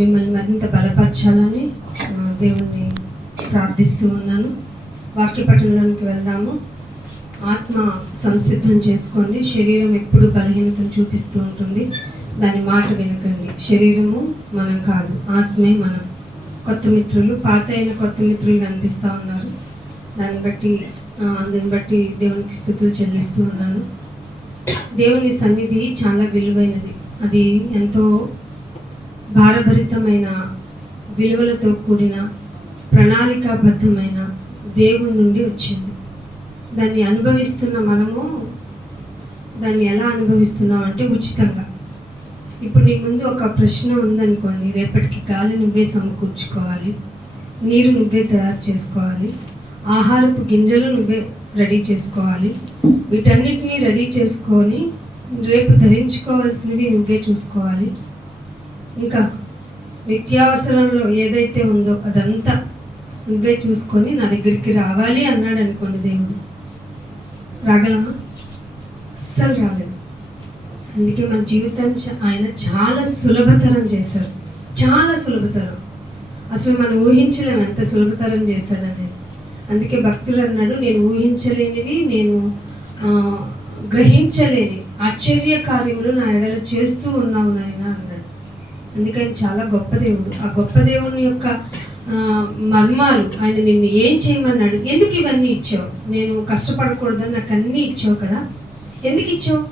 మిమ్మల్ని మరింత బలపరచాలని దేవుణ్ణి ప్రార్థిస్తూ ఉన్నాను. వాక్య పఠనంలోకి వెళ్దాము. ఆత్మ సంసిద్ధం చేసుకోండి. శరీరం ఎప్పుడు బలహీనతను చూపిస్తూ ఉంటుంది. దాని మాట వినకండి. శరీరము మనం కాదు, ఆత్మే మనం. కొత్త మిత్రులు, పాత అయిన కొత్త మిత్రులు కనిపిస్తూ ఉన్నారు. అందుని బట్టి దేవునికి స్తుతులు చెల్లిస్తూ ఉన్నాను. దేవుని సన్నిధి చాలా విలువైనది. అది ఎంతో భారభరితమైన, విలువలతో కూడిన, ప్రణాళికాబద్ధమైన దేవుని నుండి వచ్చింది. దాన్ని అనుభవిస్తున్న మనము దాన్ని ఎలా అనుభవిస్తున్నాం అంటే ఉచితంగా. ఇప్పుడు నీ ముందు ఒక ప్రశ్న ఉందనుకోండి, రేపటికి గాలి నువ్వే సమకూర్చుకోవాలి, నీరు నువ్వే తయారు చేసుకోవాలి, ఆహారపు గింజలు నువ్వే రెడీ చేసుకోవాలి. వీటన్నిటినీ రెడీ చేసుకొని రేపు ధరించుకోవాల్సినవి నువ్వే చూసుకోవాలి. ఇంకా నిత్యావసరంలో ఏదైతే ఉందో అదంతా నువ్వే చూసుకొని నా దగ్గరికి రావాలి అన్నాడు అనుకోండి. దేవుడు రాగలమా? అస్సలు రాలేదు. అందుకే మన జీవితాన్ని ఆయన చాలా సులభతరం చేశారు. చాలా సులభతరం. అసలు మనం ఊహించలేము ఎంత సులభతరం చేశాడనేది. అందుకే భక్తుడు అన్నాడు, నేను ఊహించలేనివి, నేను గ్రహించలేని ఆశ్చర్య కార్యములు నా ఎడల చేస్తూ ఉన్నావు నాయన అన్నాడు. అందుకని చాలా గొప్ప దేవుడు. ఆ గొప్ప దేవుని యొక్క మర్మాలు, ఆయన నిన్ను ఏం చేయమన్నాడు, ఎందుకు ఇవన్నీ ఇచ్చావు, నేను కష్టపడకూడదని నాకు అన్నీ ఇచ్చావు కదా, ఎందుకు ఇచ్చావు,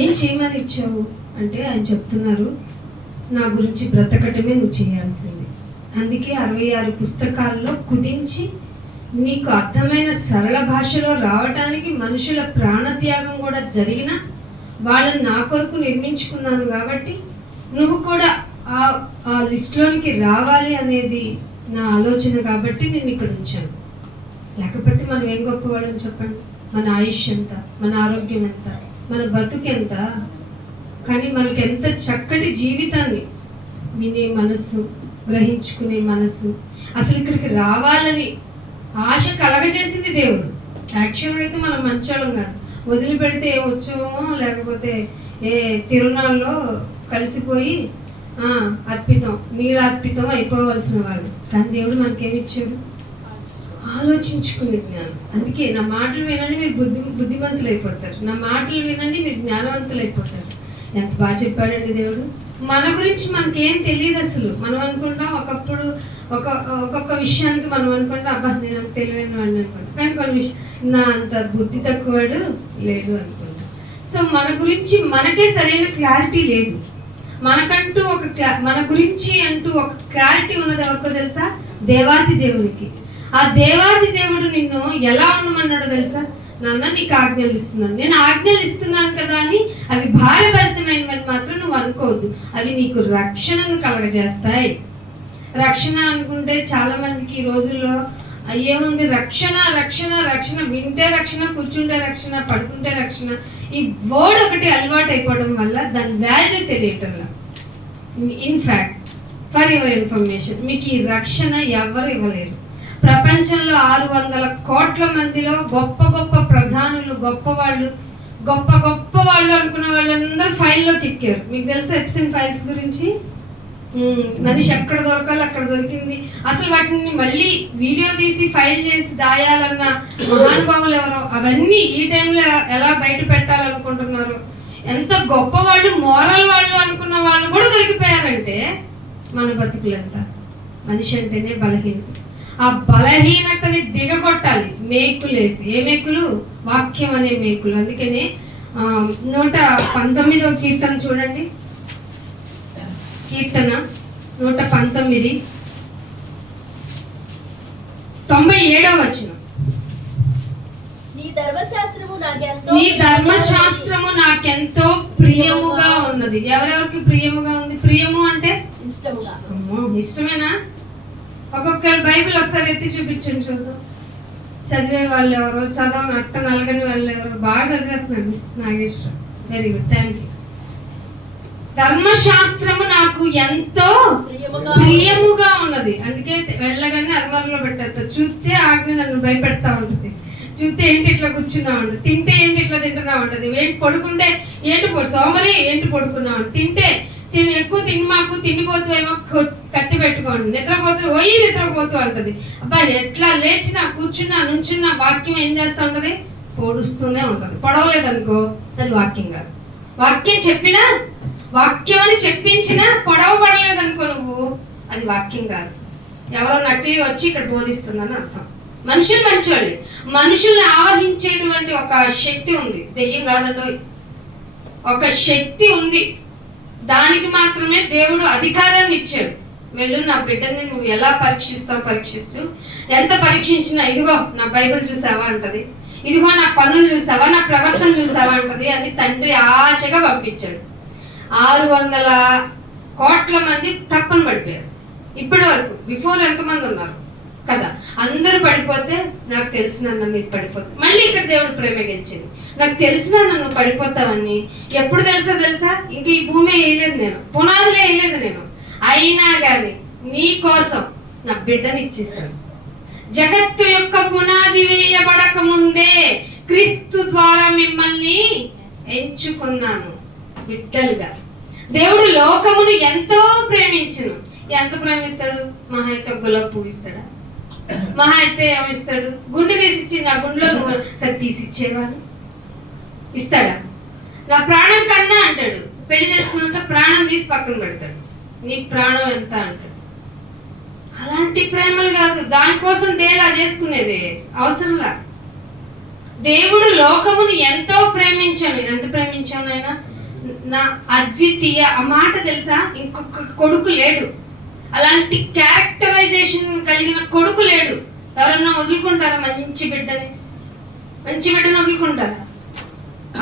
ఏం చేయమని ఇచ్చావు అంటే ఆయన చెప్తున్నారు, నా గురించి బ్రతకటమే నువ్వు చేయాల్సింది. అందుకే 66 పుస్తకాల్లో కుదించి నీకు అర్థమైన సరళ భాషలో రావటానికి మనుషుల ప్రాణత్యాగం కూడా జరిగిన వాళ్ళని నా కొరకు నిర్మించుకున్నాను. కాబట్టి నువ్వు కూడా ఆ లిస్ట్లోనికి రావాలి అనేది నా ఆలోచన. కాబట్టి నేను ఇక్కడ ఉంచాను. లేకపోతే మనం ఏం గొప్పవాళ్ళని చెప్పండి. మన ఆయుష్ ఎంత, మన ఆరోగ్యం ఎంత, మన బతుకు ఎంత, కానీ మనకి ఎంత చక్కటి జీవితాన్ని వినే మనసు, గ్రహించుకునే మనసు, అసలు ఇక్కడికి రావాలని ఆశ కలగజేసింది దేవుడు. యాక్చువల్గా అయితే మనం మంచోళ్ళం కాదు. వదిలిపెడితే ఏ ఉత్సవమో లేకపోతే ఏ తిరునాళ్ళలో కలిసిపోయి అర్పితం, నీరార్పితం అయిపోవలసిన వాళ్ళు. కానీ దేవుడు మనకేమిచ్చాడు? ఆలోచించుకునే జ్ఞానం. అందుకే నా మాటలు వినండి మీరు బుద్ధిమంతులు అయిపోతారు, నా మాటలు వినండి మీరు జ్ఞానవంతులు అయిపోతారు. ఎంత బాగా చెప్పాడండి దేవుడు. మన గురించి మనకేం తెలియదు అసలు. మనం అనుకుంటాం ఒకప్పుడు ఒక్కొక్క విషయానికి మనం అనుకుంటాం, అబ్బా నేను అంత తెలివైన వాడిని అనుకుంటాం. కానీ కొన్ని విషయం నా అంత బుద్ధి తక్కువవాడు లేడు అనుకుంటాం. సో మన గురించి మనకే సరైన క్లారిటీ లేదు. మనకంటూ మన గురించి అంటూ ఒక క్లారిటీ ఉన్నది ఎవరికో తెలుసా? దేవాతి దేవునికి. ఆ దేవాది దేవుడు నిన్ను ఎలా ఉండమన్నాడో తెలుసా? నాన్న నీకు ఆజ్ఞలు ఇస్తున్నాను, నేను ఆజ్ఞలు ఇస్తున్నాను కదా అని అవి భారభరితమైనవని మాత్రం నువ్వు అనుకోవద్దు. అవి నీకు రక్షణను కలగజేస్తాయి. రక్షణ అనుకుంటే చాలా మందికి ఈ రోజుల్లో ఏముంది, రక్షణ రక్షణ రక్షణ, వింటే రక్షణ, కూర్చుంటే రక్షణ, పడుకుంటే రక్షణ, ఈ వర్డ్ ఒకటి అలవాటు అయిపోవడం వల్ల దాని వాల్యూ తెలియటంలా. ఇన్ఫ్యాక్ట్ ఫర్ యువర్ ఇన్ఫర్మేషన్, మీకు ఈ రక్షణ ఎవరు ఇవ్వలేరు. ప్రపంచంలో 600 కోట్ల మందిలో గొప్ప గొప్ప ప్రధానులు, గొప్ప వాళ్ళు అనుకున్న వాళ్ళందరూ ఫైల్లోకి ఎక్కారు. మీకు తెలుసా ఎప్సిన్ ఫైల్స్ గురించి? మనిషి ఎక్కడ దొరకాలి అక్కడ దొరికింది. అసలు వాటిని మళ్ళీ వీడియో తీసి ఫైల్ చేసి దాయాలన్న మహానుభావులు ఎవరో, అవన్నీ ఈ టైంలో ఎలా బయట పెట్టాలనుకుంటున్నారు. ఎంత గొప్ప వాళ్ళు, మోరల్ వాళ్ళు అనుకున్న వాళ్ళు కూడా దొరికిపోయారంటే మన బతుకులంతా. మనిషి అంటేనే బలహీనత. ఆ బలహీనతని దిగగొట్టాలి మేకులేసి. ఏ మేకులు? వాక్యం అనే మేకులు. అందుకనే 119వ కీర్తన చూడండి. కీర్తన 119, 97వ వచనం. నీ ధర్మశాస్త్రము నాకెంతో ప్రియముగా ఉన్నది. ఎవరెవరికి ప్రియముగా ఉంది? ప్రియము అంటే ఇష్టముగా. ఇష్టమేనా? ఒక్కొక్కరు బైబిల్ ఒకసారి ఎత్తి చూపించండి చూద్దాం. చదివే వాళ్ళు ఎవరు, చదవని అట్ట నలగని వాళ్ళు ఎవరు? బాగా చదివేస్తున్నాను Nageswaram. Very good, thank you. ధర్మశాస్త్రము నాకు ఎంతో ప్రియముగా ఉన్నది. అందుకే వెళ్ళగానే అర్మర్లో పెట్టేస్తా. చూస్తే ఆజ్ఞ నన్ను భయపెడతా ఉంటుంది. చూస్తే ఏంటి ఇట్లా కూర్చున్నా ఉంటుంది, తింటే ఏంటి ఇట్లా తింటున్నా ఉంటుంది, ఏంటి పడుకుంటే ఏంటి సోమరి ఏంటి పడుకున్నా ఉంటుంది, ఎక్కువ తిని మాకు తిండిపోతావేమో కత్తి పెట్టుకోండి, నిద్రపోతూ పోయి నిద్రపోతూ అంటది. అబ్బాయి ఎట్లా లేచినా కూర్చున్నా నుంచున్నా వాక్యం ఏం చేస్తూ ఉంటది, పొడుస్తూనే ఉంటది. పొడవలేదనుకో అది వాక్యం కాదు. వాక్యం చెప్పినా, వాక్యం అని చెప్పించినా పొడవబడలేదనుకో నువ్వు, అది వాక్యం కాదు. ఎవరో నకిలీ వచ్చి ఇక్కడ బోధిస్తుందని అర్థం. మనుషులు మంచోళ్ళే, మనుషుల్ని ఆవహించేటువంటి ఒక శక్తి ఉంది, దెయ్యం కాదండో, ఒక శక్తి ఉంది. దానికి మాత్రమే దేవుడు అధికారాన్ని ఇచ్చాడు. వెళ్ళు నా బిడ్డని నువ్వు ఎలా పరీక్షిస్తూ ఎంత పరీక్షించినా, ఇదిగో నా బైబిల్ చూసావా అంటది, ఇదిగో నా పనులు చూసావా, నా ప్రవర్తన చూసావా అంటది అని తండ్రి ఆశగా పంపించాడు. 600 కోట్ల మంది తప్పని పడిపోయారు ఇప్పటి వరకు. బిఫోర్ ఎంతమంది ఉన్నారు కదా, అందరూ పడిపోతే నాకు తెలిసిన మీరు పడిపోతే, మళ్ళీ ఇక్కడ దేవుడు ప్రేమ గెలిచింది. నాకు తెలిసిన నన్ను పడిపోతావని ఎప్పుడు తెలుసా, ఇంక ఈ భూమి వేయలేదు నేను, పునాదులే వేయలేదు నేను, అయినా కానీ నీ కోసం నా బిడ్డని ఇచ్చేసాను. జగత్తు యొక్క పునాది వేయబడక ముందే క్రీస్తు ద్వారా మిమ్మల్ని ఎంచుకున్నాను బిడ్డలుగా. దేవుడు లోకమును ఎంతో ప్రేమించును. ఎంత ప్రేమిస్తాడు? మహా అయితే గులాబీ పువ్వు ఇస్తాడా? మహా అయితే ఏమిస్తాడు? గుండె తీసిచ్చి నా గుండెలో నువ్వు సరి తీసిచ్చేవాడు ఇస్తాడా? నా ప్రాణం కన్నా అంటాడు. పెళ్లి చేసుకున్నంత ప్రాణం తీసి పక్కన పెడతాడు. నీ ప్రాణం ఎంత అంటాడు. అలాంటి ప్రేమలు కాదు, దానికోసం డేలా చేసుకునేది అవసరంలా. దేవుడు లోకమును ఎంతో ప్రేమించాను. ఎంత ప్రేమించాను ఆయన, నా అద్వితీయ, ఆ మాట తెలుసా, ఇంకొక కొడుకు లేడు. అలాంటి క్యారెక్టరైజేషన్ కలిగిన కొడుకు లేడు. ఎవరన్నా వదులుకుంటారా మంచి బిడ్డని వదులుకుంటారా?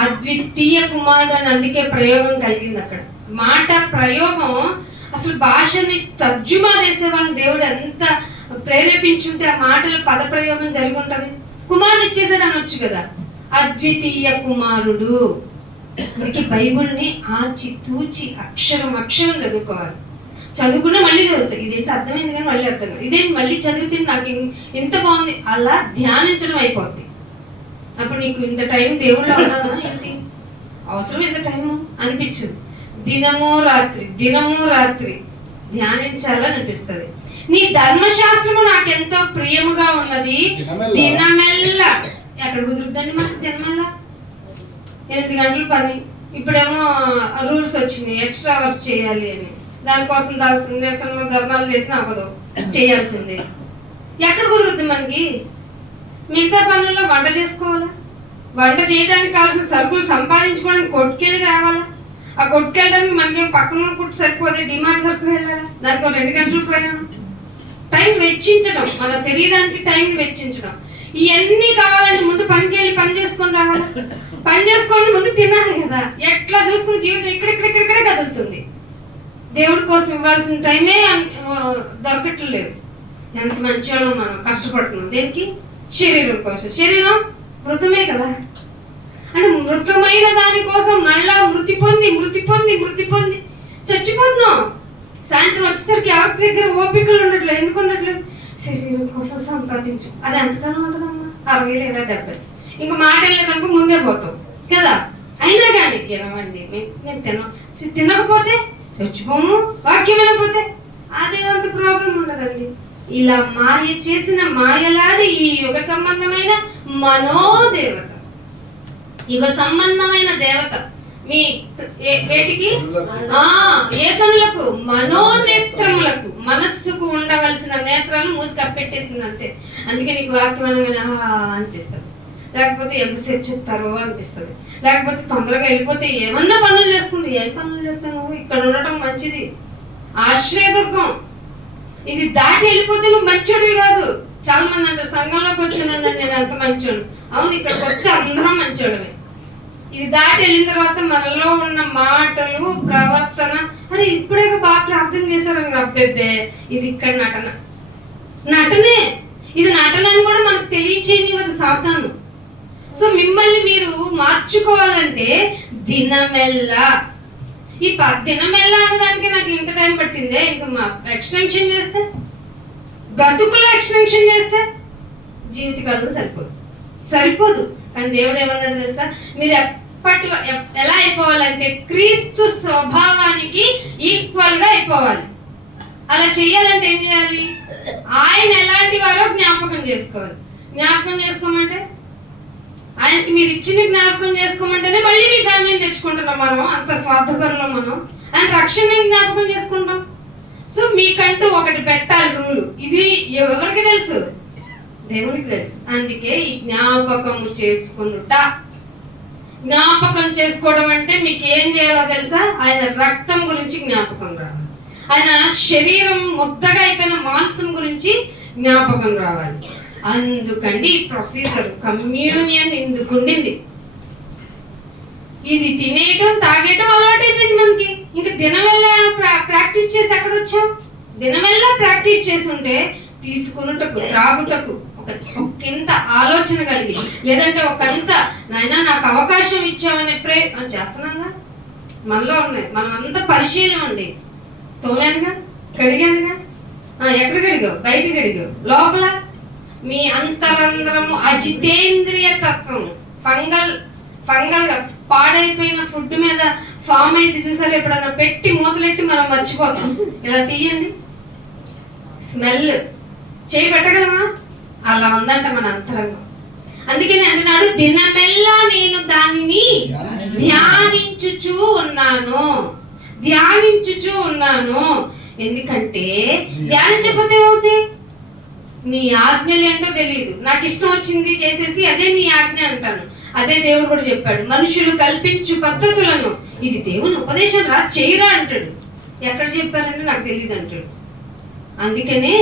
అద్వితీయ కుమారుడు అని అందుకే ప్రయోగం కలిగింది అక్కడ. మాట ప్రయోగం, అసలు భాషని తర్జుమా చేసేవాళ్ళని దేవుడు ఎంత ప్రేరేపించుంటే ఆ మాటల పద ప్రయోగం జరిగి ఉంటుంది. కుమారుడు ఇచ్చేసాడు అనొచ్చు కదా. అద్వితీయ కుమారుడు. అందుకే బైబుల్ని ఆచి తూచి అక్షరం చదువుకోవాలి. చదువుకున్నా మళ్ళీ చదువుతాయి. ఇదేంటి అర్థమైంది కానీ మళ్ళీ అర్థం కాదు, ఇదేంటి మళ్ళీ చదివితే నాకు ఇంత బాగుంది, అలా ధ్యానించడం అయిపోద్ది. అప్పుడు నీకు ఇంత టైం దేవుళ్ళో ఉన్నానా ఏంటి, అవసరం ఇంత టైము అనిపించదు. దినము రాత్రి ధ్యానించాలని అనిపిస్తుంది. నీ ధర్మశాస్త్రము నాకెంతో ప్రియముగా ఉన్నది. దినమెల్లా ఎక్కడ కుదురుద్దండి మనకు దినమెల్లా? 8 గంటల పని, ఇప్పుడేమో రూల్స్ వచ్చినాయి, ఎక్స్ట్రా అవర్స్ చేయాలి అని. దానికోసం నిరసనలు ధర్నాలు చేసినా అవ్వదు, చేయాల్సిందే. ఎక్కడ కుదురుద్ది మనకి? మిగతా పనుల్లో వంట చేసుకోవాలా, వంట చేయడానికి కావాల్సిన సరుకులు సంపాదించుకోవడానికి కొట్టుకెళ్ళి రావాలా, ఆ కొట్టుకెళ్ళడానికి మనకేం పక్కన కుట్టు సరిపోతే డిమార్ట్ వరకు వెళ్ళాలా, దానికి 2 గంటల ప్రయాణం. టైం వెచ్చించడం, మన శరీరానికి టైం వెచ్చించడం. ఇవన్నీ కావాలంటే ముందు పనికి వెళ్ళి పని చేసుకొని రావాలా, పని చేసుకోండి ముందు తినాలి కదా. ఎట్లా చూసుకుని జీవితం ఇక్కడిక్కడే కదులుతుంది. దేవుడి కోసం ఇవ్వాల్సిన టైమే దొరకట్లేదు. ఎంత మంచివాళ్ళో మనం కష్టపడుతున్నాం దేనికి? శరీరం కోసం. శరీరం మృతమే కదా. అంటే మృతమైన దానికోసం మళ్ళా మృతి పొంది చచ్చిపోతున్నాం. సాయంత్రం వచ్చేసరికి ఎవరి దగ్గర ఓపికలు ఉండట్లేదు. ఎందుకు ఉండట్లేదు? శరీరం కోసం సంపాదించు. అది ఎంతకాలం ఉంటుందమ్మా? 60 లేదా 70. ఇంకా మాట లేదనుకో ముందే పోతాం కదా. అయినా కానీ ఏమండి నేను తినకపోతే చచ్చిపోము, వాక్యం వినకపోతే అదేమంత ప్రాబ్లం ఉండదండి. ఇలా మాయ చేసిన మాయలాడి ఈ యుగ సంబంధమైన మనోదేవత, యుగ సంబంధమైన దేవత మీ వేటికి ఏ కనులకు? మనోనేత్రములకు, మనస్సుకు ఉండవలసిన నేత్రాలు మూసి కప్పెట్టేసింది అంతే. అందుకే నీకు వాక్యం అనగానే అనిపిస్తుంది, లేకపోతే ఎంతసేపు చెప్తారో అనిపిస్తుంది, లేకపోతే తొందరగా వెళ్ళిపోతే ఏమన్నా పనులు చేసుకుంటే ఏం పనులు చేస్తాను, ఇక్కడ ఉండటం మంచిది, ఆశ్రయదుర్గం. ఇది దాటి వెళ్ళిపోతే నువ్వు మంచోడివి కాదు. చాలా మంది అంటారు సంఘంలోకి వచ్చానండి నేను ఎంత మంచోడు. అవును, ఇక్కడికి వస్తే అందరం మంచోడమే. ఇది దాటి వెళ్ళిన తర్వాత మనలో ఉన్న మాటలు, ప్రవర్తన, అరే ఇప్పుడే బాగా ప్రార్థన చేశారని అబ్బెబ్బే ఇది ఇక్కడ నటనే. ఇది నటన అని కూడా మనకు తెలియచేయనివ్వదు సాతాను. సో మిమ్మల్ని మీరు మార్చుకోవాలంటే దినమెల్లా, ఈ దినమెల్లా అనేదానికి నాకు ఇంత టైం పట్టిందే. ఇంకా ఎక్స్టెన్షన్ చేస్తే, బ్రతుకులో ఎక్స్టెన్షన్ చేస్తే జీవితకాలం సరిపోదు. కానీ దేవుడు ఏమన్నాడు తెలుసా? మీరు ఎలా అయిపోవాలంటే క్రీస్తు స్వభావానికి ఈక్వల్ గా అయిపోవాలి. అలా చేయాలంటే ఏం చేయాలి? ఆయన ఎలాంటి వారో జ్ఞాపకం చేసుకోవాలి. జ్ఞాపకం చేసుకోమంటే ఆయనకి మీరు ఇచ్చిన జ్ఞాపకం చేసుకోమంటేనే మళ్ళీ మీ ఫ్యామిలీని తెచ్చుకుంటున్నాం మనం. అంత స్వార్థపరులో మనం ఆయన రక్షణ జ్ఞాపకం చేసుకుంటాం. సో మీకంటూ ఒకటి పెట్టాలి రూలు. ఇది ఎవరికి తెలుసు? దేవునికి తెలుసు. అందుకే ఈ జ్ఞాపకము చేసుకునుట. జ్ఞాపకం చేసుకోవడం అంటే మీకు ఏం చేయాలో తెలుసా? ఆయన రక్తం గురించి జ్ఞాపకం రావాలి. ఆయన శరీరం ముద్దగా అయిపోయిన మాంసం గురించి జ్ఞాపకం రావాలి. అందుకండి ఈ ప్రొసీజర్. కమ్యూనియన్ ఇందుకుండింది. ఇది తినేయటం తాగేయటం అలవాటు అయిపోయింది మనకి. ఇంకా దినమెల్లా ప్రాక్టీస్ చేసి ఎక్కడ వచ్చాం? దినమెల్లా ప్రాక్టీస్ చేసి ఉంటే తీసుకున్నటకు త్రాగుటకు ఒకంత ఆలోచన కలిగి, లేదంటే ఒకంత నాయనా నాకు అవకాశం ఇచ్చామనే ప్రయత్నం చేస్తున్నాగా. మనలో ఉన్నాయి. మనం అంతా పరిశీలన ఉండి తోమానుగా, కడిగానుగా. ఎక్కడ కడిగావు? బయట కడిగావు. లోపల మీ అంతరంధ్రము అజితేంద్రియ తత్వం ఫంగల్ గా పాడైపోయిన ఫుడ్ మీద ఫామ్ అయితే చూసారు. ఎప్పుడన్నా పెట్టి మూతలెట్టి మనం మర్చిపోతాం. ఇలా తీయండి, స్మెల్ చేయి పెట్టగలమా? అలా ఉందంట మన అంతరంగం. అందుకని అంటున్నాడు, దినమెల్లా నేను దానిని ధ్యానించుచూ ఉన్నాను. ఎందుకంటే ధ్యానించకపోతే ఏమవుతాయి? నీ ఆజ్ఞలు ఏంటో తెలియదు. నాకు ఇష్టం వచ్చింది చేసేసి అదే నీ ఆజ్ఞ అంటాను. అదే దేవుడు కూడా చెప్పాడు, మనుషులు కల్పించు పద్ధతులను ఇది దేవుని ఉపదేశం రా చేయరా అంటాడు. ఎక్కడ చెప్పారంటే నాకు తెలియదు అంటాడు. అందుకనే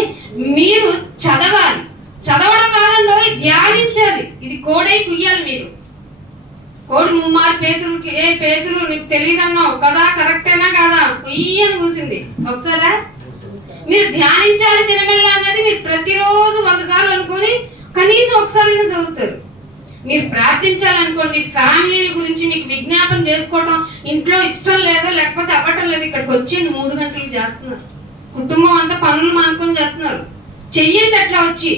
మీరు చదవాలి. చదవడం కాలంలో ధ్యానించాలి. ఇది కోడై కుయ్యాలి. మీరు కోడి ముమ్మారు పేతురుకి, పేతురు నీకు తెలియదన్నావు కదా, కరెక్టేనా కాదా? కుయ్యని కూసింది. ఒకసారా మీరు ధ్యానించాలి దినమెల్లా అన్నది మీరు ప్రతిరోజు 100 సార్లు అనుకొని కనీసం ఒకసారైనా చదువుతారు. మీరు ప్రార్థించాలనుకోండి, ఫ్యామిలీ గురించి మీకు విజ్ఞాపన చేసుకోవటం ఇంట్లో ఇష్టం లేదో లేకపోతే అవ్వటం లేదు, ఇక్కడికి వచ్చేయండి. 3 గంటలు చేస్తున్నారు. కుటుంబం అంతా పనులు మానుకొని చేస్తున్నారు. చెయ్యండి అట్లా వచ్చి.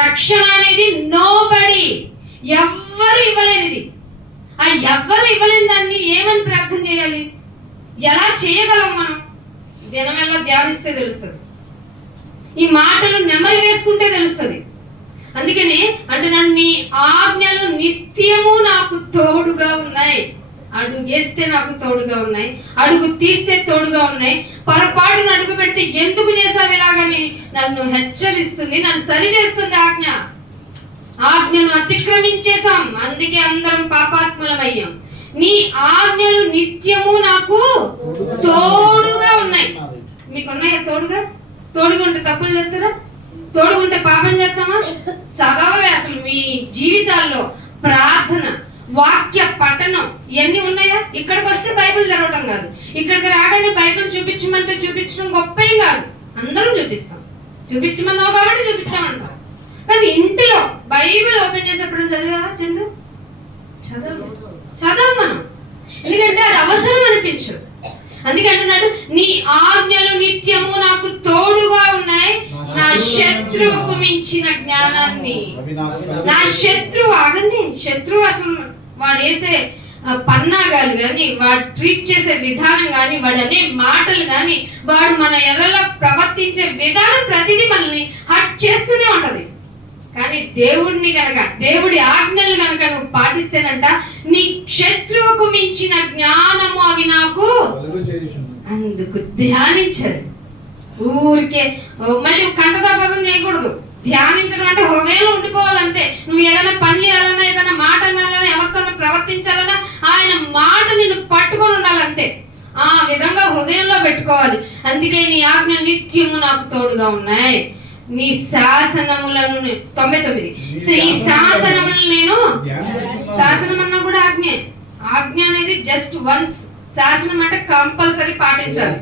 రక్షణ అనేది నోబడి, ఎవ్వరు ఇవ్వలేనిది. ఆ ఎవ్వరు ఇవ్వలేని దాన్ని ఏమని ప్రార్థన చేయాలి? ఎలా చేయగలం మనం? దినమెల్లా ధ్యానిస్తే తెలుస్తుంది. ఈ మాటలు నెమరు వేసుకుంటే తెలుస్తుంది. అందుకని అంటున్నాడు, నీ ఆజ్ఞలు నిత్యము నాకు తోడుగా ఉన్నాయి. అడుగేస్తే నాకు తోడుగా ఉన్నాయి, అడుగు తీస్తే తోడుగా ఉన్నాయి. పొరపాటును అడుగు పెడితే ఎందుకు చేసావు ఇలాగని నన్ను హెచ్చరిస్తుంది, నన్ను సరి చేస్తుంది. ఆజ్ఞను అతిక్రమించేసాం, అందుకే అందరం పాపాత్ములమయ్యాం. నీ ఆజ్ఞలు నిత్యము నాకు తోడుగా ఉన్నాయి. మీకున్నాయా తోడుగా? తోడుగా ఉంటే తప్పులు చేస్తారా? తోడుగుంటే పాపం చేస్తామా? చదవరే అసలు మీ జీవితాల్లో ప్రార్థన, వాక్య పఠనం ఇవన్నీ ఉన్నాయా? ఇక్కడికి వస్తే బైబిల్ చదవటం కాదు, ఇక్కడికి రాగానే బైబిల్ చూపించమంటే చూపించడం గొప్ప ఏం కాదు. అందరం చూపిస్తాం. చూపించమన్నావు కాబట్టి చూపించామంటాం. కానీ ఇంటిలో బైబిల్ ఓపెన్ చేసేప్పుడు చదివా? చదవ మనం. ఎందుకంటే అది అవసరం అనిపించదు. అందుకే అంటున్నాడు, నీ ఆజ్ఞలు నిత్యము నాకు తోడుగా ఉన్నాయి. నా శత్రువుకు మించిన జ్ఞానాన్ని. నా శత్రువు ఆగండి. శత్రువు అసలు వాడు వేసే పన్నాగాలు కానీ, వాడు ట్రీట్ చేసే విధానం కానీ, వాడు అనే మాటలు కానీ, వాడు మన ఎర్రలో ప్రవర్తించే విధానం ప్రతిదీ మనల్ని హర్ట్ చేస్తూనే ఉంటది. కానీ దేవుడిని గనక, దేవుడి ఆజ్ఞలు గనక నువ్వు పాటిస్తేనంట, నీ శత్రువుకు మించిన జ్ఞానము అవి నాకు. అందుకు ధ్యానించాలి. ఊరికే మళ్ళీ కంటతాపదం చేయకూడదు. ధ్యానించడం అంటే హృదయంలో ఉండిపోవాలంతే. నువ్వు ఏదైనా పని చేయాలన్నా, ఏదైనా మాట అనాలన్నా, ఎవరితో ప్రవర్తించాలన్నా ఆయన మాట నిన్ను పట్టుకొని ఉండాలంతే. ఆ విధంగా హృదయంలో పెట్టుకోవాలి. అందుకే నీ ఆజ్ఞలు నిత్యము నాకు తోడుగా ఉన్నాయి. నీ శాసనములను 99 ఈ శాసనములను నేను, శాసనం అన్నా కూడా ఆజ్ఞ. ఆజ్ఞ అనేది జస్ట్ వన్స్. శాసనం అంటే కంపల్సరీ పాటించాలి,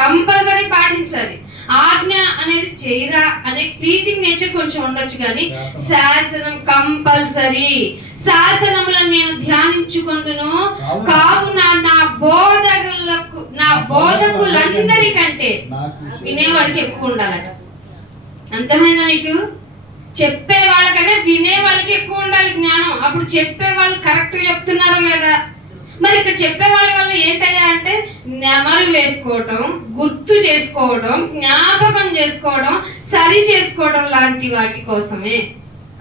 కంపల్సరీ పాటించాలి. ఆజ్ఞ అనేది చేయరా అనే ప్లీజింగ్ నేచర్ కొంచెం ఉండొచ్చు, కానీ శాసనం కంపల్సరీ. శాసనములను నేను ధ్యానించుకొందును, కావున నా బోధకులందరికంటే వినేవాడికి ఎక్కువ ఉండాలట. అంతమైందా మీకు? చెప్పే వాళ్ళకనే వినే వాళ్ళకి ఎక్కువ ఉండాలి జ్ఞానం. అప్పుడు చెప్పే వాళ్ళు కరెక్ట్ చెప్తున్నారో లేదా, మరి ఇక్కడ చెప్పే వాళ్ళ వల్ల ఏంటయ్యా అంటే నెమరు వేసుకోవటం, గుర్తు చేసుకోవడం, జ్ఞాపకం చేసుకోవడం, సరి చేసుకోవడం లాంటి వాటి కోసమే.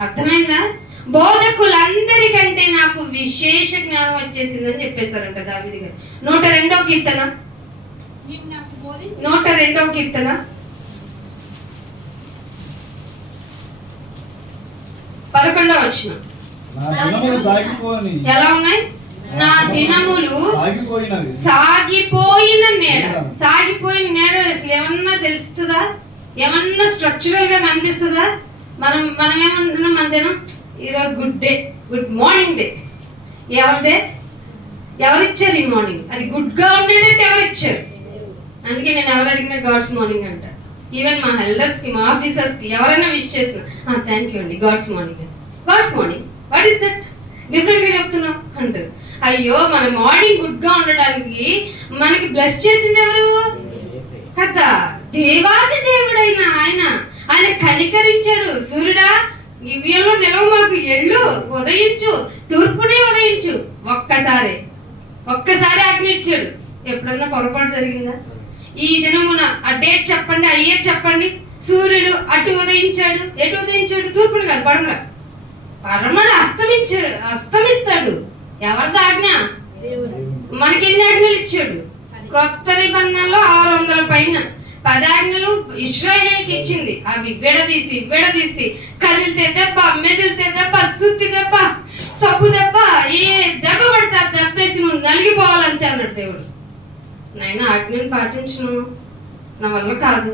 అర్థమైందా? బోధకులందరికంటే నాకు విశేష జ్ఞానం వచ్చేసిందని చెప్పేశారంట దావీదు గారు. 102వ కీర్తన 102వ కీర్తన 11వ వచనం. ఎలా ఉన్నాయి? నా దినములు సాగిపోయిన నీడ. సాగిపోయిన నీడ అసలు ఏమన్నా తెలుస్తుందా? ఏమన్నా స్ట్రక్చరల్ గా కనిపిస్తుందా? మనం ఏమంటున్నాం? మన దినం ఈరోజు good day, good morning day. ఎవరి డే? ఎవరిచ్చారు ఈ మార్నింగ్? అది గుడ్ గా ఉండేటట్టు ఎవరిచ్చారు? అందుకే నేను ఎవరు అడిగినా గాడ్స్ మార్నింగ్ అంట. ఈవెన్ మా ఎల్డర్స్ కి, మా ఆఫీసర్స్ కి ఎవరైనా విష్ చేసిన థ్యాంక్ యూ అండి, God's morning. God's morning, what is that? Different గా చెప్తున్నాం అంటారు. అయ్యో, మన మార్నింగ్ గుడ్ గా ఉండడానికి మనకి బ్లెస్ చేసింది ఎవరు కదా? దేవాది దేవుడైన ఆయన కనికరించాడు. సూర్యుడా, గివ్యంలో నిలవ, మాకు ఎళ్ళు, ఉదయించు, తూర్పునే ఉదయించు. ఒక్కసారి ఆజ్ఞ ఇచ్చాడు. ఎప్పుడన్నా పొరపాటు జరిగిందా? ఈ దినమున ఆ డేట్ చెప్పండి, ఆ ఇయర్ చెప్పండి. సూర్యుడు అటు ఉదయించాడు. ఎటు ఉదయించాడు? తూర్పుని కాదు, పడమడు అస్తమిస్తాడు. ఎవరిది ఆజ్ఞ? మనకి ఎన్ని ఆజ్ఞలు ఇచ్చాడు? క్రొత్త నిబంధనలో 600 పైన 10 ఆజ్ఞలు ఇశ్రాయేలుకి ఇచ్చింది. అవి విడదీసి కదిలితే దెబ్బ, మెదిలితే దెబ్బ, సుత్తి దెబ్బ, సబ్బు దెబ్బ, ఏ దెబ్బ పడితే ఆ దెబ్బేసి నువ్వు నలిగిపోవాలంతే అన్నాడు దేవుడు. నాయన ఆజ్ఞను పాటించను, నా వల్ల కాదు.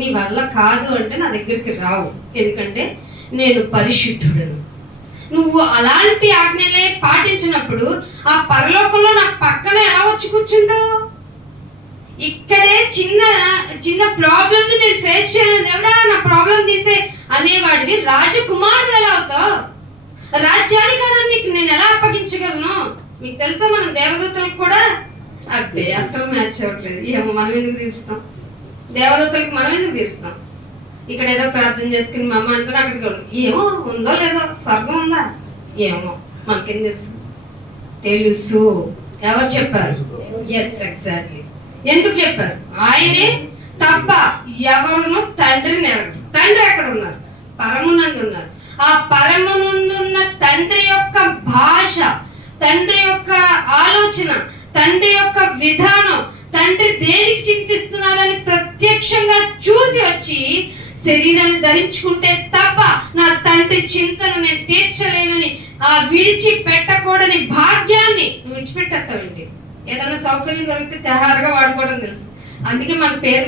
నీ వల్ల కాదు అంటే నా దగ్గరికి రావు, ఎందుకంటే నేను పరిశుద్ధుడను. నువ్వు అలాంటి ఆజ్ఞలే పాటించినప్పుడు ఆ పరలోకంలో నాకు పక్కన ఎలా వచ్చి కూర్చుంటావు? ఇక్కడే చిన్న ప్రాబ్లం ని నేను ఫేస్ చేయలేదు. ఎవడా నా ప్రాబ్లం తీసే అనేవాడివి రాజకుమారుడు ఎలా అవుతావు? రాజ్యాధికారాన్ని నేను ఎలా అప్పగించగలను? మీకు తెలుసా, మనం దేవదూతలకు కూడా అబ్బే అస్సలు మ్యాచ్ అవ్వట్లేదు. ఏమో మనం ఎందుకు తీరుస్తాం? దేవదూతలకు మనం ఎందుకు తీరుస్తాం? ఇక్కడ ఏదో ప్రార్థన చేసుకుని మా అమ్మ అనుకుని అక్కడికి ఏమో ఉందో లేదో, స్వర్గం ఉందా ఏమో, మనకేం తెలుసు. ఎవరు చెప్పారు? Yes, exactly. ఎందుకు చెప్పారు? ఆయనే తప్ప ఎవరును తండ్రిని ఎరగరు. తండ్రి ఎక్కడ ఉన్నారు? పరమునందు ఉన్నారు. ఆ పరమునందున్న తండ్రి యొక్క భాష, తండ్రి యొక్క ఆలోచన, తండ్రి యొక్క విధానం, తండ్రి దేనికి చింతిస్తున్నారని ప్రత్యక్షంగా చూసి వచ్చి శరీరాన్ని ధరించుకుంటే తప్ప నా తండ్రి చింతన నేను తీర్చలేనని ఆ విడిచి పెట్టకూడని భాగ్యాన్ని నువ్వు విడిచిపెట్టేస్తావండి. ఏదన్నా సౌకర్యం దొరికితే తెహారుగా వాడుకోవడం తెలుసు. అందుకే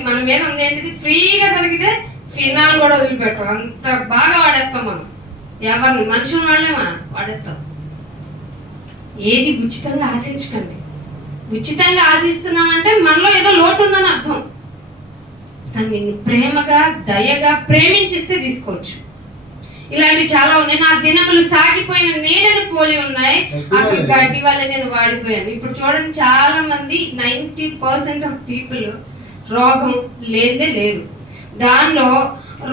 మన మీద ఉంది ఏంటిది? ఫ్రీగా దొరికితే ఫినాల్ కూడా వదిలిపెట్టాం. అంత బాగా వాడేస్తాం మనం. ఎవరిని? మనుషులు వాళ్ళేమా వాడేస్తాం. ఏది ఉచితంగా ఆశించకండి. ఉచితంగా ఆశిస్తున్నామంటే మనలో ఏదో లోటు ఉందని అర్థం. కానీ నిన్ను ప్రేమగా, దయగా ప్రేమించిస్తే తీసుకోవచ్చు. ఇలాంటివి చాలా ఉన్నాయి. నా దినములు సాగిపోయిన నీడని పోలి ఉన్నాయి, అసలు గడ్డి వల్ల నేను వాడిపోయాను. ఇప్పుడు చూడండి, చాలా మంది 90% ఆఫ్ పీపుల్ రోగం లేదే లేరు. దానిలో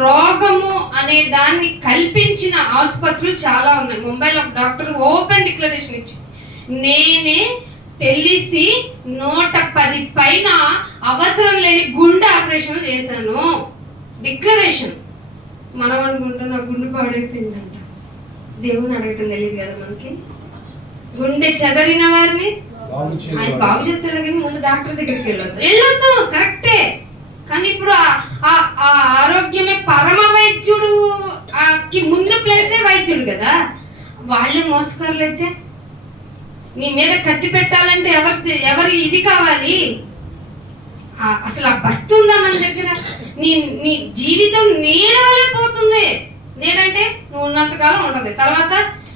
రోగము అనే దాన్ని కల్పించిన ఆసుపత్రులు చాలా ఉన్నాయి. ముంబైలో ఒక డాక్టర్ ఓపెన్ డిక్లరేషన్ ఇచ్చింది, నేనే తెలిసి 110 పైన అవసరం లేని గుండె ఆపరేషన్లు చేశాను. డిక్లరేషన్. మనం అనుకుంటాం నా గుండె పాడైపోయిందంట. దేవుని అడగటం తెలియదు కదా మనకి. గుండె చెదరిన వారిని ఆయన బాగు చేస్తాడు, కానీ ముందు డాక్టర్ దగ్గరికి వెళ్ళొద్దాం కరెక్టే. కానీ ఇప్పుడు ఆ ఆరోగ్యమే పరమ వైద్యుడు కి ముందు ప్లేసే వైద్యుడు కదా. వాళ్ళే మోసకారులు అయితే నీ మీద కత్తి పెట్టాలంటే ఎవరి ఇది కావాలి? అసలు ఆ భక్తి ఉందా మన దగ్గర? నీ జీవితం నీడవలేకపోతుంది. నేడంటే నువ్వు ఉన్నంతకాలం ఉంటుంది, తర్వాత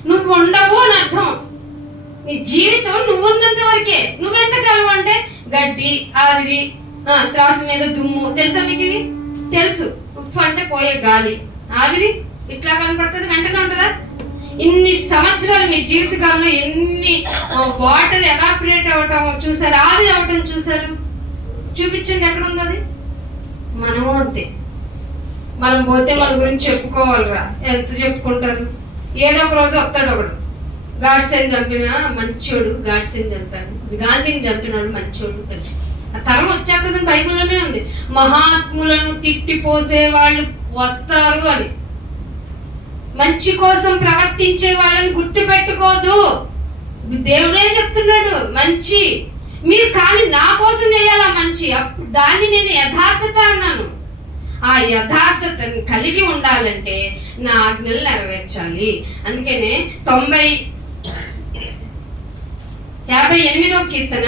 నువ్వు ఉండవు అని అర్థం. నీ జీవితం నువ్వు ఉన్నంత వరకే. నువ్వెంతకాలం అంటే గడ్డి, ఆవిరి, త్రాసు మీద దుమ్ము. తెలుసా మీకు ఇవి? తెలుసు. ఉప్పు అంటే పోయే గాలి, ఆవిరి ఇట్లా కనపడుతుంది, వెంటనే ఉంటుందా? ఇన్ని సంవత్సరాలు మీ జీవితకాలంలో ఎన్ని వాటర్ ఎవాపరేట్ అవటం చూసారు, ఆవిరి అవటం చూసారు? చూపించండి, ఎక్కడ ఉంది అది? మనము అంతే. మనం పోతే మన గురించి చెప్పుకోవాలిరా. ఎంత చెప్పుకుంటారు? ఏదో ఒక రోజు వస్తాడు ఒకడు, గాడ్సేని చంపిన మంచోడు, గాడ్సేని చంపాడు, గాంధీని చంపినాడు మంచోడు అని ఆ తరం వచ్చేస్తుందని బైబిల్లోనే ఉంది. మహాత్ములను తిట్టిపోసే వాళ్ళు వస్తారు అని. మంచి కోసం ప్రవర్తించే వాళ్ళని గుర్తుపెట్టుకోదు, దేవుడే చెప్తున్నాడు మంచి మీరు, కానీ నా కోసం చేయాలా మంచి, అప్పుడు దాన్ని నేను యథార్థత అన్నాను. ఆ యథార్థతను కలిగి ఉండాలంటే నా ఆజ్ఞలు నెరవేర్చాలి. అందుకనే 58వ కీర్తన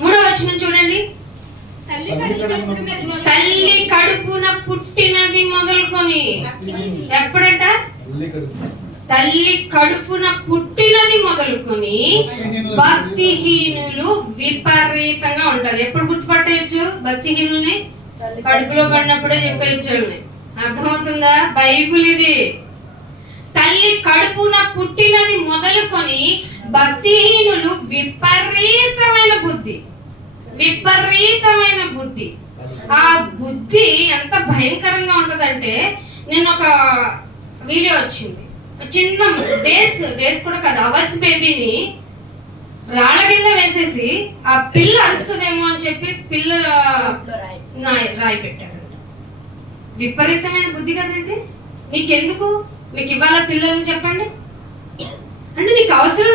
3వ వచనం చూడండి. తల్లి కడుపున పుట్టినది మొదలుకొని, ఎప్పుడట? తల్లి కడుపున పుట్టినది మొదలుకొని భక్తిహీనులు విపరీతంగా ఉంటారు. ఎప్పుడు గుర్తుపట్టేయచ్చు భక్తిహీనుల్ని? కడుపులో పడినప్పుడే చెప్పేయచ్చు. అర్థమవుతుందా? బైబిల్ ఇది. తల్లి కడుపున పుట్టినది మొదలుకొని భక్తిహీనులు విపరీతమైన బుద్ధి. ఆ బుద్ధి ఎంత భయంకరంగా ఉంటదంటే, నేను ఒక వీడియో వచ్చింది, చిన్న డేస్ కూడా కాదు, అవర్స్ బేబీని రాళ్ళ కింద వేసేసి ఆ పిల్ల అరుస్తుందేమో అని చెప్పి పిల్ల రాయి పెట్టారంట. విపరీతమైన బుద్ధి కదా ఇది. నీకెందుకు? మీకు ఇవ్వాల పిల్లల్ని చెప్పండి అంటే నీకు అవసరం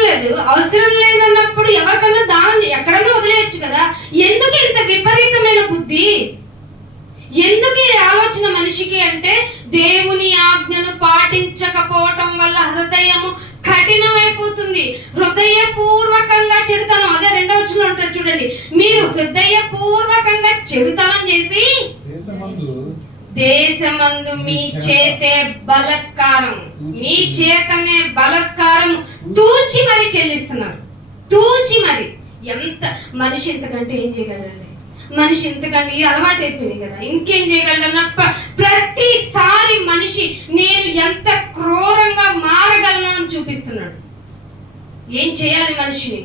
లేదన్నప్పుడు ఎవరికన్నా దానం ఎక్కడన్నా వదిలేయచ్చు కదా. ఎందుకు ఇంత విపరీతమైన బుద్ధి? ఎందుకు ఈ ఆలోచన మనిషికి అంటే, దేవుని ఆజ్ఞను పాటించకపోవటం వల్ల హృదయము కఠినమైపోతుంది. హృదయపూర్వకంగా చెడుతనం, అదే 2వ వచనంలో ఉంటాడు చూడండి. మీరు హృదయపూర్వకంగా చెడుతనం చేసి దేశమందు మీ చేతనే బలత్కారం తూచి మరి చెల్లిస్తున్నారు. ఎంత మనిషి ఇంతకంటే ఏం చేయగలండి? మనిషి ఇంతకంటే ఈ అలవాటు అయిపోయింది కదా, ఇంకేం చేయగలన్న ప్రతిసారి మనిషి నేను ఎంత క్రూరంగా మారగలను అని చూపిస్తున్నాడు. ఏం చేయాలి మనిషిని?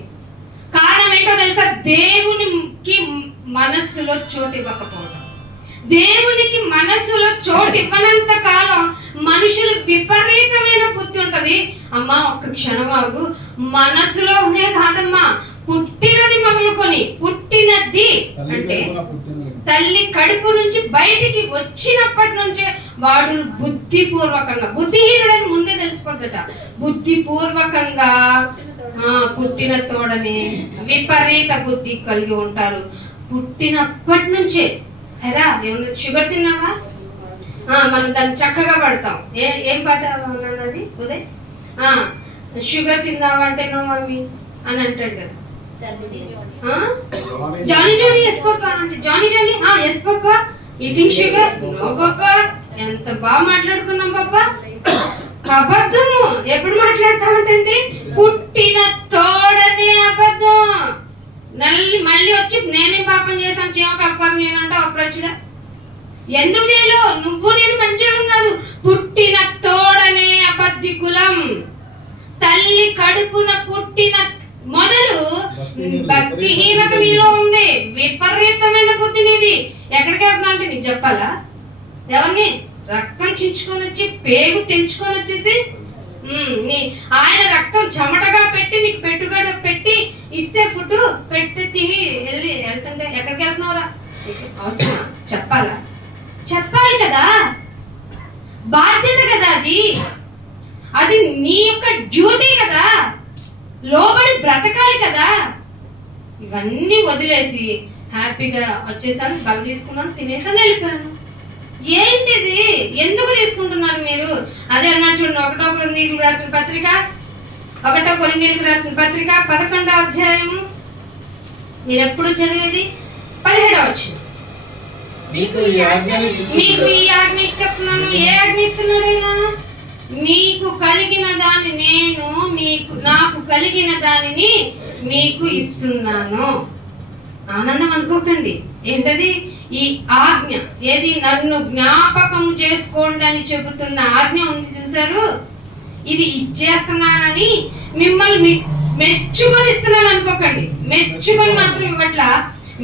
కారణం ఏంటో తెలుసా? దేవునికి మనస్సులో చోటు ఇవ్వకపోవడం. దేవునికి మనస్సులో చోటు ఇవ్వనంత కాలం మనుషులు విపరీతమైన బుద్ధి ఉంటది. అమ్మా ఒక్క క్షణం ఆగు, మనస్సులోనే కాదమ్మా, పుట్టినది మొదలుకొని, పుట్టినది అంటే తల్లి కడుపు నుంచి బయటికి వచ్చినప్పటి నుంచే వాడు బుద్ధిపూర్వకంగా, బుద్ధిహీనుడని ముందే తెలిసిపోద్దట, బుద్ధిపూర్వకంగా పుట్టిన తోడనే విపరీత బుద్ధి కలిగి ఉంటారు. పుట్టినప్పటి నుంచే ఎరా ఏమన్నా షుగర్ తిన్నావా? మనం దాన్ని చక్కగా పడతాం. ఏం పాట అన్నది ఉదయ్? షుగర్ తిన్నావా అంటే నో మమ్మీ అని అంటాడు కదా. జానీ ఎస్ పాపా అంటే Johnny yes papa, eating sugar no papa. ఎంత బాగా మాట్లాడుకున్నాం పాపా. అబద్ధము ఎప్పుడు మాట్లాడతామంటే, పుట్టిన తోడనే అబద్ధం. మళ్ళీ వచ్చి నేనేం పాపం చేశాను, చీమకు అపకారం చేయనంటే అప్రచుడా. ఎందుకు చేయలేవు? నువ్వు నేను మంచోడం కాదు, పుట్టిన తోడనే అబద్ధికులం. తల్లి కడుపున పుట్టిన మొదలు భక్తిహీనత నీలో ఉంది, విపరీతమైన బుద్ధి నీది. ఎక్కడికి వెళ్తున్నా అంటే నీకు చెప్పాలా? ఎవరిని? రక్తం చించుకొని వచ్చి పేగు తెంచుకొని వచ్చేసి ఆయన రక్తం చెమటగా పెట్టి నీకు పెట్టుబడి పెట్టి ఇస్తే ఫుడ్ పెడితే తిని వెళ్తుంటే ఎక్కడికి వెళ్తున్నావురా? అవసరమా? చెప్పాలి కదా, బాధ్యత కదా అది నీ యొక్క డ్యూటీ కదా, లోబడి బ్రతకాలి కదా. ఇవన్నీ వదిలేసి హ్యాపీగా వచ్చేసాను, బల తీసుకున్నాను, తినేసాను, వెళ్ళిపోయాను. ఏంటిది? ఎందుకు తీసుకుంటున్నారు మీరు? అదే అన్నాడు చూడండి, 1 కొరింథీయులకు రాసిన పత్రిక 11వ అధ్యాయము మీరు ఎప్పుడు చదివేది 17వ వచనం. మీకు ఈ ఆజ్ఞ చెప్తున్నాను. ఏ ఆజ్ఞ ఇస్తున్నాడు ఆయన? మీకు కలిగిన దాన్ని నాకు కలిగిన దానిని మీకు ఇస్తున్నాను. ఆనందం అనుకోకండి. ఏంటది? ఈ ఆజ్ఞ. ఏది? నన్ను జ్ఞాపకం చేసుకోండి అని చెబుతున్న ఆజ్ఞ ఉంది చూసారు. ఇది ఇచ్చేస్తున్నానని మిమ్మల్ని మెచ్చుకొని ఇస్తున్నాను అనుకోకండి. మెచ్చుకొని మాత్రం ఇవ్వట్లా,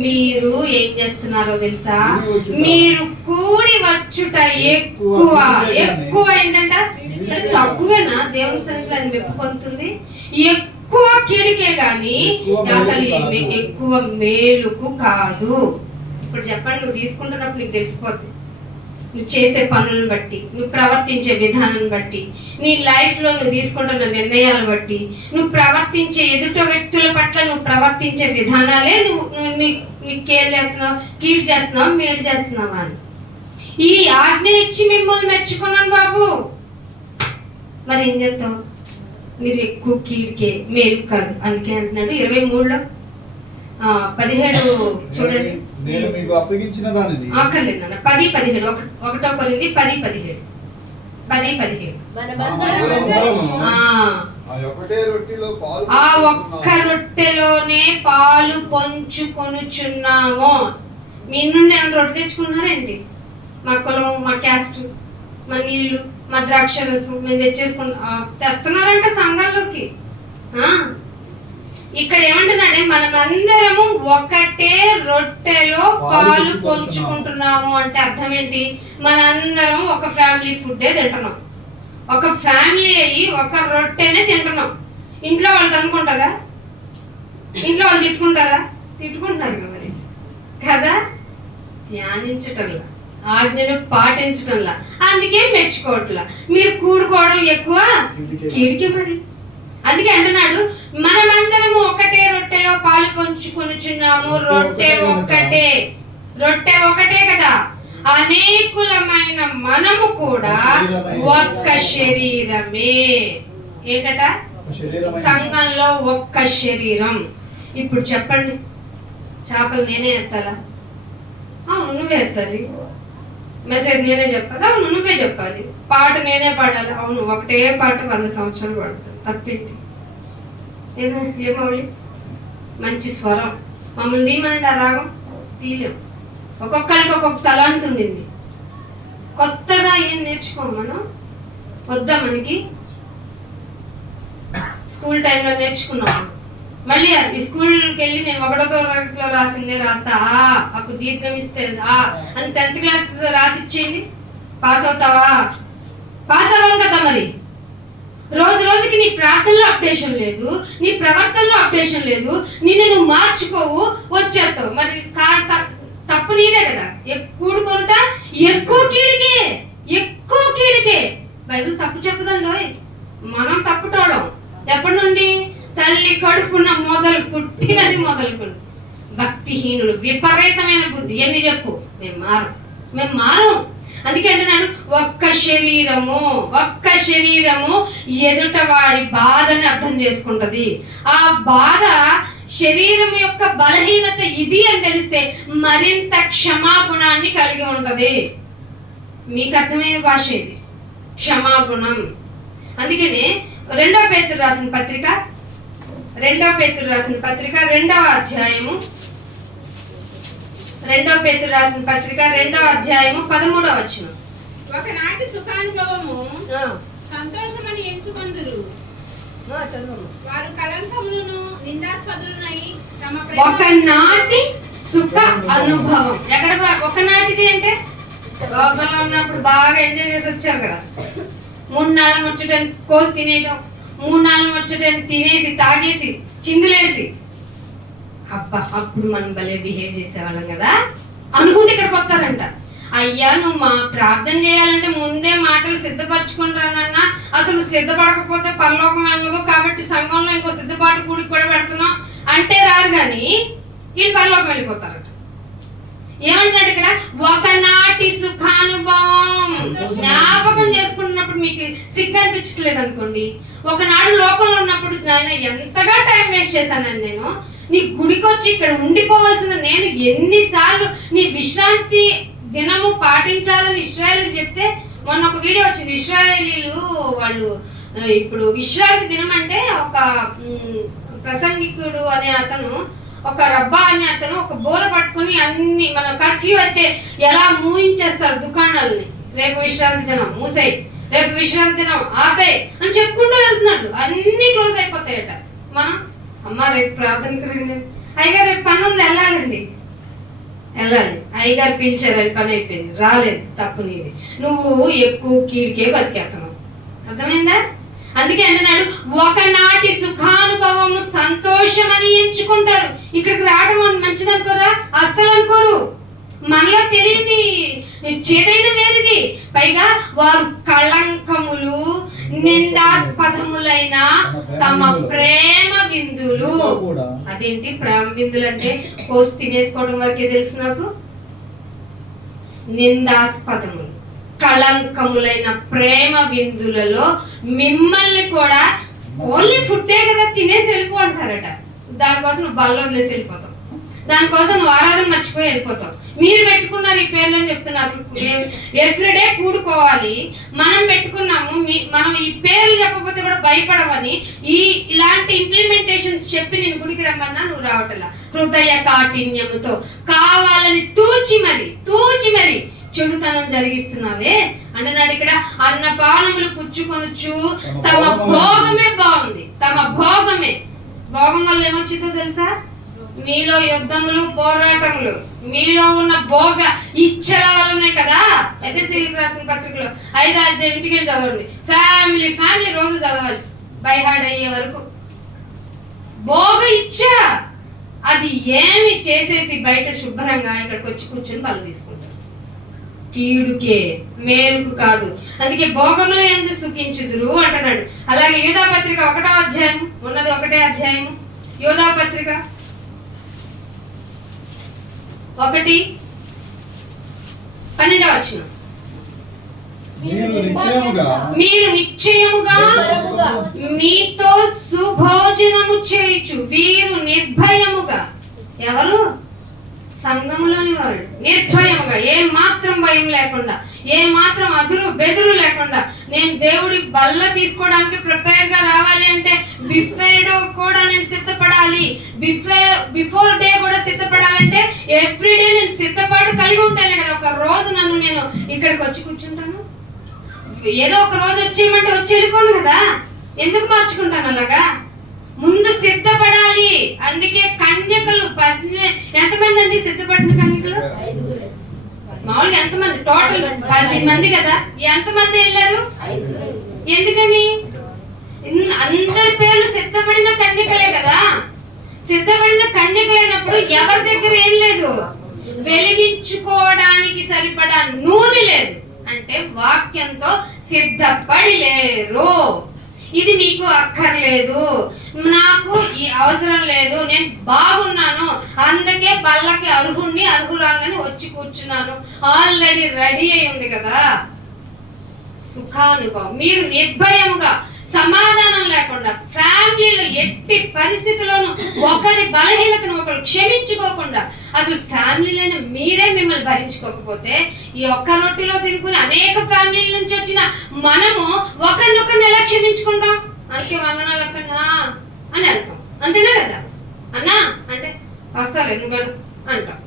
మీరు ఏం చేస్తున్నారో తెలుసా? మీరు కూడి వచ్చుట ఎక్కువ. ఎక్కువ ఏంటంట? తక్కువేనా దేవుని సన్నిధిలో అని మెప్పు పొందుతుంది? ఎక్కువ కీడికే గాని అసలు ఎక్కువ మేలుకు కాదు. ఇప్పుడు చెప్పండి, నువ్వు తీసుకుంటున్నప్పుడు నీకు తెలిసిపోద్ది. నువ్వు చేసే పనులను బట్టి, నువ్వు ప్రవర్తించే విధానాన్ని బట్టి, నీ లైఫ్లో నువ్వు తీసుకుంటున్న నిర్ణయాలను బట్టి, నువ్వు ప్రవర్తించే ఎదుట వ్యక్తుల పట్ల నువ్వు ప్రవర్తించే విధానాలే నీకు చేస్తున్నావు, కీడు చేస్తున్నావు, మేలు చేస్తున్నావా అని. ఈ ఆజ్ఞ ఇచ్చి మిమ్మల్ని మెచ్చుకున్నాను బాబు. మరి ఏం చేస్తావు? మీరు ఎక్కువ కీడికే మేలు కాదు. అందుకే అంటున్నాడు 23లో 17 చూడండి. నేను మీకు అప్పగించిన దానిని ఆకర్లేదు నాన్న. 10-17 ఒకటో కొరింథీ 10-17 ఆ ఒక్క రొట్టెలోనే పాలు పంచుకొనుచున్నాము. మీ నుండి ఏమైనా రొట్టె తెచ్చుకున్నారేంటి? మా కులం, మా క్యాస్ట్, మా నీళ్లు, మా ద్రాక్షరసం మేము తెస్తున్నారంట సంఘాల్లోకి. ఇక్కడ ఏమంటున్నాడే, మనమందరము ఒకటే రొట్టెలో పాలు పంచుకుంటున్నాము అంటే అర్థం ఏంటి? మనందరం ఒక ఫ్యామిలీ ఫుడ్డే తింటున్నాం. ఒక ఫ్యామిలీ అయ్యి ఒక రొట్టెనే తింటున్నాం. ఇంట్లో వాళ్ళు అనుకుంటారా? ఇంట్లో వాళ్ళు తిట్టుకుంటున్నారు మరి కదా. ధ్యానించటంలా, ఆజ్ఞను పాటించటంలా, అందుకే మెచ్చుకోవట్లా. మీరు కూడుకోవడం ఎక్కువ కీడికి మరి. అందుకే అంటున్నాడు, మనమందరము ఒకటే రొట్టెలో పాలు పంచుకొనుచున్నాము. రొట్టె ఒకటే కదా. అనేకులమైన మనము కూడా ఒక్క శరీరమే. ఏంటట? సంఘంలో ఒక్క శరీరం. ఇప్పుడు చెప్పండి, చేపలు నేనే ఎత్తాలా? అవును నువ్వే ఎత్తాలి. మెసేజ్ నేనే చెప్పాలి? అవును నువ్వే చెప్పాలి. పాట నేనే పాడాలి? అవును. ఒకటే పాట 100 సంవత్సరాలు పాడుతుంది. తప్పేంటి? ఏమౌలి మంచి స్వరం. మమ్మల్ని తీయమనండి, ఆ రాగం తీయలేం. ఒక్కొక్కరికి ఒక్కొక్క తలాంతి ఉండింది. కొత్తగా ఏం నేర్చుకోం మనం? వద్దా మనకి? స్కూల్ టైంలో నేర్చుకున్నాం. మళ్ళీ ఈ స్కూల్కి వెళ్ళి నేను 1వ తరగతిలో రాసిందే రాస్తా, నాకు దీర్ఘం ఇస్తే అని 10th క్లాస్ రాసిచ్చేయండి, పాస్ అవుతావా? పాస్ అవ్వం కదా. మరి రోజుకి నీ ప్రార్థనలో అప్డేషన్ లేదు, నీ ప్రవర్తనలో అప్డేషన్ లేదు, నిన్ను నువ్వు మార్చుకోవు, వచ్చేస్తావు. మరి తప్పు నీదే కదా. కూడుకొనుట ఎక్కువ కీడికే. బైబిల్ తప్పు చెప్పదండి. మనం తప్పుటోళ్ళం. ఎప్పటి నుండి? తల్లి కడుపున పుట్టినది మొదలుకొని. భక్తిహీనులు, విపరీతమైన బుద్ధి. ఎన్ని చెప్పు, మేము మారం. అందుకే అంటున్నాడు, ఒక్క శరీరము ఎదుటవాడి బాధని అర్థం చేసుకుంటది. ఆ బాధ శరీరం యొక్క బలహీనత ఇది అని తెలిస్తే మరింత క్షమాగుణాన్ని కలిగి ఉంటది. మీకు అర్థమయ్యే భాష ఇది, క్షమాగుణం. అందుకనే 2వ పేతురు రాసిన పత్రిక 2వ పేతురు రాసిన పత్రిక 2వ అధ్యాయము 2వ పేతురు రాసిన పత్రిక 2వ అధ్యాయము 13వ వచనం. ఒకనాటి సుఖానుభవము సంతోషమని ఎంచుకొందురు. వారు కళంకములను నిందాస్పదులనై తమ ఒకనాటి సుఖ అనుభవం. ఎక్కడ ఒకనాటిది అంటే లోకంలో ఉన్నప్పుడు బాగా ఎంజాయ్ చేసి వచ్చారు కదా. 3 నాళ్ళ ముచ్చటని కోసి తినేయడం, 3 నాళ్ళ ముచ్చటని తినేసి తాగేసి చిందులేసి, అబ్బా అప్పుడు మనం భలే బిహేవ్ చేసేవాళ్ళం కదా అనుకుంటే ఇక్కడికి వస్తారంట. అయ్యా నువ్వు మా ప్రార్థన చేయాలంటే ముందే మాటలు సిద్ధపరచుకుంటానన్నా, అసలు సిద్ధపడకపోతే పరలోకం వెళ్ళదు కాబట్టి సంఘంలో ఇంకో సిద్ధపాటు కూడికి కూడా పెడుతున్నాం అంటే రారు, కానీ వీళ్ళు పరలోకం వెళ్ళిపోతారట. ఏమంటున్నాడు ఇక్కడ? ఒకనాటి సుఖానుభవం. జ్ఞాపకం చేసుకున్నప్పుడు మీకు సిగ్గు అనిపించట్లేదు అనుకోండి. ఒకనాడు లోకంలో ఉన్నప్పుడు నాయన ఎంతగా టైం వేస్ట్ చేశానని నేను, నీ గుడికి వచ్చి ఇక్కడ ఉండిపోవాల్సిన నేను ఎన్నిసార్లు నీ విశ్రాంతి దినము పాటించాలని ఇశ్రాయేలుకి చెప్తే, మొన్న ఒక వీడియో వచ్చింది. ఇశ్రాయేలీలు వాళ్ళు ఇప్పుడు విశ్రాంతి దినం అంటే ఒక ప్రసంగికుడు అనే అతను, ఒక రబ్బా అనే అతను ఒక బోర పట్టుకుని అన్ని మన కర్ఫ్యూ అయితే ఎలా మూయించేస్తారు దుకాణాలని, రేపు విశ్రాంతి దినం మూసేయి, రేపు విశ్రాంతి దినం ఆపే అని చెప్పుకుంటూ వెళ్తున్నాడు. అన్ని క్లోజ్ అయిపోతాయట. మనం అమ్మ రేపు ప్రార్థనకి రండి, అయ్యగా రేపు పని ఉంది వెళ్ళాలండి, వెళ్ళాలి, అయ్యగారు పిలిచారని పని అయిపోయింది, రాలేదు, తప్పు నీది. నువ్వు ఎక్కువ కీడికే బతికేస్తున్నావు. అర్థమైందా? అందుకే అంటున్నాడు, ఒకనాటి సుఖానుభవము సంతోషమని ఎంచుకుంటారు. ఇక్కడికి రావడం మంచిది అనుకోరా? అస్సలు అనుకోరు. మనలో తెలియని చేదైన వేరేది. పైగా వారు కళంకములు నిందాస్పదములైన తమ ప్రేమ విందులు. అదేంటి ప్రేమ విందులు అంటే? కోసి తినేసుకోవడం వరకే తెలుసు నాకు. నిందాస్పదములు కళంకములైన ప్రేమ విందులలో మిమ్మల్ని కూడా ఓన్లీ ఫుడ్డే కదా తినేసి వెళ్ళిపో అంటారట. దానికోసం నువ్వు బల్ల వదిలేసి వెళ్ళిపోతావు, దానికోసం నువ్వు ఆరాధన మర్చిపోయి వెళ్ళిపోతావు. మీరు పెట్టుకున్నారు ఈ పేర్లు అని చెప్తున్నా. అసలు ఎవ్రీడే కూడుకోవాలి. మనం పెట్టుకున్నాము, మనం ఈ పేర్లు చెప్పకపోతే కూడా భయపడవని ఇలాంటి ఇంప్లిమెంటేషన్స్ చెప్పి నేను గుడికి రమ్మన్నా నువ్వు రావటంలా. హృదయ కాఠిన్యముతో కావాలని తూచి మరి చెడుతనం జరిగిస్తున్నావే అంటున్నాడు ఇక్కడ. అన్నపానములు పుచ్చుకొనుచు తమ భోగమే బాగుంది. తమ భోగం వల్ల ఏమొచ్చిందో తెలుసా? మీలో యుద్ధములు, పోరాటములు, మీలో ఉన్న భోగ ఇచ్చల వల్లనే కదా. ఎఫెసీయులకు రాసిన పత్రికలో 5వ అధ్యాయం ఇంటికి వెళ్ళి చదవండి. ఫ్యామిలీ రోజు చదవాలి బై హార్ట్ అయ్యే వరకు. భోగ ఇచ్చ అది ఏమి చేసేసి బయట శుభ్రంగా ఇక్కడికి వచ్చి కూర్చొని బల్ల తీసుకుంటారు. కీడుకే, మేలుకు కాదు. అందుకే భోగంలో ఎందుకు సుఖించుదురు అంటున్నాడు. అలాగే యూదా పత్రిక 1వ అధ్యాయం ఉన్నది, 1వ అధ్యాయం యూదా పత్రిక 1:12 వచనం. మీరు నిశ్చయముగా మీతో సుభోజనము చేయుచు వీరు నిర్భయముగా. ఎవరు? సంఘములోని వారు. నిర్భయముగా, ఏ మాత్రం భయం లేకుండా, ఏ మాత్రం అదురు బెదురు లేకుండా. నేను దేవుడి బల్ల తీసుకోవడానికి ప్రిపేర్ గా రావాలి అంటే బిఫోర్ కూడా నేను సిద్ధపడాలి. బిఫోర్ డే కూడా సిద్ధపడాలంటే ఎవ్రీడే నేను సిద్ధపాటు కలిగి ఉంటానే కదా. ఒక రోజు నన్ను నేను ఇక్కడికి వచ్చి కూర్చుంటాను. ఏదో ఒక రోజు వచ్చేయమంటే వచ్చి వెళ్ళిపోను కదా. ఎందుకు మార్చుకుంటాను అలాగా? ముందు సిద్ధపడాలి. అందుకే కన్యకలు ఎంతమంది అండి సిద్ధపడిన కన్యకలు? మామూలుగా ఎంతమంది? టోటల్ 10 మంది కదా. ఎంతమంది వెళ్ళారు? ఎందుకని? అందరి పేర్లు సిద్ధపడిన కన్యకలే కదా. సిద్ధపడిన కన్యకలైనప్పుడు ఎవరి దగ్గర ఏం లేదు, వెలిగించుకోవడానికి సరిపడా నూనె లేదు. అంటే వాక్యంతో సిద్ధపడి లేరు. ఇది మీకు అక్కర్లేదు, నాకు ఈ అవసరం లేదు, నేను బాగున్నాను, అందుకే బల్లకి అర్హురాలని వచ్చి కూర్చున్నాను, ఆల్రెడీ రెడీ అయి ఉంది కదా. సుఖానుభవం. మీరు నిర్భయముగా, సమాధానం లేకుండా, ఫ్యామిలీలో ఎట్టి పరిస్థితుల్లోనూ ఒకరి బలహీనతను ఒకరు క్షమించుకోకుండా, అసలు ఫ్యామిలీలైనా మీరే మిమ్మల్ని భరించుకోకపోతే ఈ ఒక్క రొట్టెలో తినుకుని అనేక ఫ్యామిలీల నుంచి వచ్చిన మనము ఒకరినొకరిని ఎలా క్షమించుకుంటాం? అందుకే వందనాలు అక్కన్నా అని వెళ్తాం. అంతేనా కదా? అన్నా అంటే వస్తాలే నువ్వు అంటాం.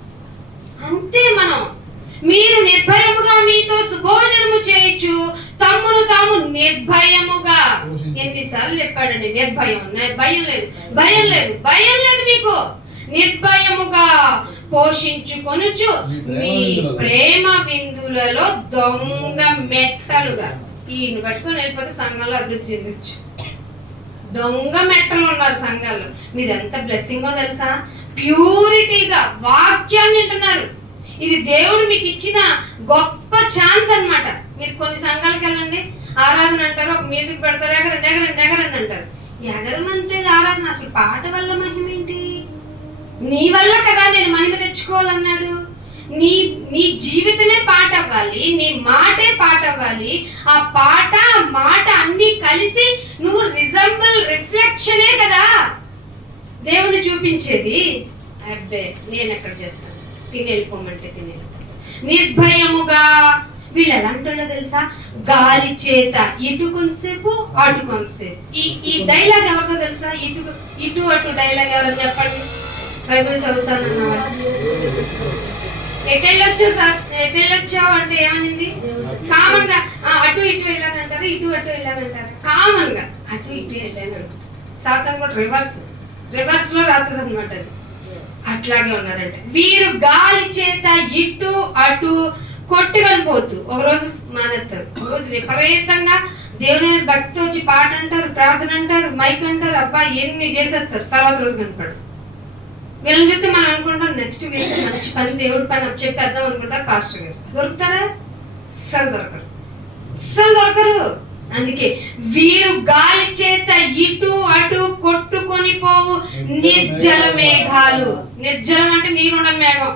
అంతే మనం. మీరు నిర్భయముగా మీతో సుభోజనము చేయొచ్చు, తమ్మును తాము నిర్భయముగా. ఎన్నిసార్లు చెప్పాడండి నిర్భయం? భయం లేదు మీకు. నిర్భయముగా పోషించుకొనుచు మీ ప్రేమ విందులలో దొంగ మెట్టలుగా. ఈయన పట్టుకొని వెళ్ళిపోతే సంఘంలో అభివృద్ధి చెందొచ్చు. దొంగ మెట్టలు ఉన్నారు సంఘాల్లో. మీరు ఎంత బ్లెస్సింగో తెలుసా? ప్యూరిటీగా వాక్యాన్ని వింటున్నారు. ఇది దేవుడు మీకు ఇచ్చిన గొప్ప ఛాన్స్ అన్నమాట. మీరు కొన్ని సంఘాలకు వెళ్ళండి, ఆరాధన అంటారు, ఒక మ్యూజిక్ పెడతారు, ఎగరండి అంటారు. ఎగరమంటే ఆరాధన. అసలు పాట వల్ల మహిమ ఏంటి? నీ వల్ల కదా నేను మహిమ తెచ్చుకోవాలన్నాడు. నీ జీవితమే పాట అవ్వాలి, నీ మాటే పాట అవ్వాలి. ఆ పాట, ఆ మాట అన్ని కలిసి నువ్వు రిఫ్లెక్షనే కదా దేవుని చూపించేది. అబ్బే నేను ఎక్కడ చేస్తాను, తినేళ్ళిపోమంటే తినేళ్ళిపోతాను. నిర్భయముగా. వీళ్ళు ఎలాంటో తెలుసా? గాలి చేత ఇటు కొంతసేపు అటు కొంతసేపు. ఈ డైలాగ్ ఎవరితో తెలుసా? ఇటు అటు డైలాగ్ ఎవరని చెప్పండి. బైబిల్ చదువుతానన్నమాట. ఎటెళ్ళొచ్చావు అంటే ఏమనింది? కామన్ గా అటు ఇటు వెళ్ళానంటారు, ఇటు అటు వెళ్ళానంటారు. కామన్ గా అటు ఇటు వెళ్ళానంటారు. సాతాను కూడా రివర్స్ లో రాతుంది అనమాట. అది అట్లాగే ఉన్నారంట. వీరు గాలి చేత ఇటు అటు కొట్టుకొని పోతూ ఒకరోజు మానేస్తారు, ఒకరోజు విపరీతంగా దేవుని మీద భక్తి వచ్చి పాట అంటారు, ప్రార్థన అంటారు, మైక్ అంటారు, అబ్బా ఎన్ని చేసేస్తారు, తర్వాత రోజు కనపడు. వీళ్ళని చూస్తే మనం అనుకుంటాం నెక్స్ట్ వీళ్ళకి మంచి పని దేవుడి పని అప్పు చెప్పేద్దాం అనుకుంటారు పాస్టర్ గారు. దొరుకుతారా? అస్సలు దొరకరు, అస్సలు దొరకరు. అందుకే వీరు గాలి చేత ఇటు అటు కొట్టుకొని పోవు నిర్జల మేఘాలు. నిర్జలం అంటే నీరున్న మేఘం.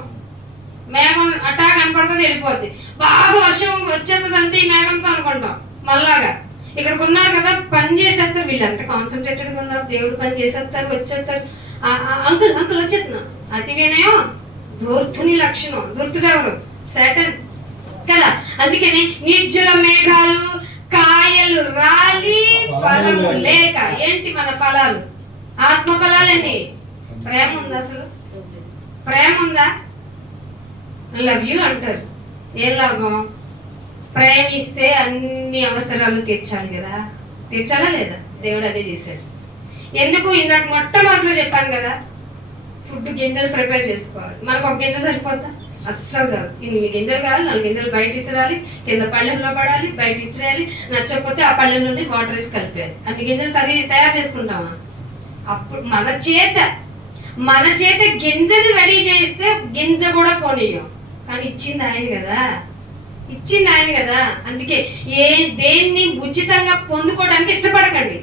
మేఘం అటా కనపడుతుంది, వెళ్ళిపోద్ది. బాగా వర్షం వచ్చేస్తుంది అంతే ఈ మేఘంతో అనుకుంటాం. మళ్ళాగా ఇక్కడికి ఉన్నారు కదా, పని చేసేస్తారు. వీళ్ళు ఎంత కాన్సన్ట్రేటెడ్గా ఉన్నారు, దేవుడు పని చేసేస్తారు, వచ్చేస్తారు. అంకుల్ అంకుల్ వచ్చేస్తున్నా. అతి వినయం ధూర్తుని లక్షణం. ధూర్తుడు ఎవరు? శాటన్ కదా. అందుకని నిర్జల మేఘాలు, కాయలు రాలి ఫలము లేక. ఏంటి మన ఫలాలు? ఆత్మ ఫలాలన్నీ. ప్రేమ ఉందా? అసలు ప్రేమ ఉందా? లవ్ యూ అంటారు. ఏం లాభం? ప్రేమిస్తే అన్ని అవసరాలు తీర్చాలి కదా, తీర్చాలా లేదా? దేవుడు అదే చేశాడు. ఎందుకు? ఇందాక మొట్టమొదటిలో చెప్పాను కదా, ఫుడ్ గింజలు ప్రిపేర్ చేసుకోవాలి. మనకు ఒక గింజ సరిపోద్దా? అస్సలు కాదు. ఇన్ని గింజలు కావాలి, 4 గింజలు బయట ఇసిరాలి, కింద పళ్ళెంలో పడాలి, బయట ఇసిరేయాలి. నచ్చకపోతే ఆ పళ్ళెం నుండి వాటర్ వేసి కలిపేయాలి. అన్ని గింజలు తయారు చేసుకుంటామా? అప్పుడు మన చేత గింజలు రెడీ చేస్తే గింజ కూడా పోనీయం. కానీ ఇచ్చింది ఆయన కదా, ఇచ్చింది ఆయన కదా. అందుకే దేన్ని ఉచితంగా పొందుకోవడానికి ఇష్టపడకండి,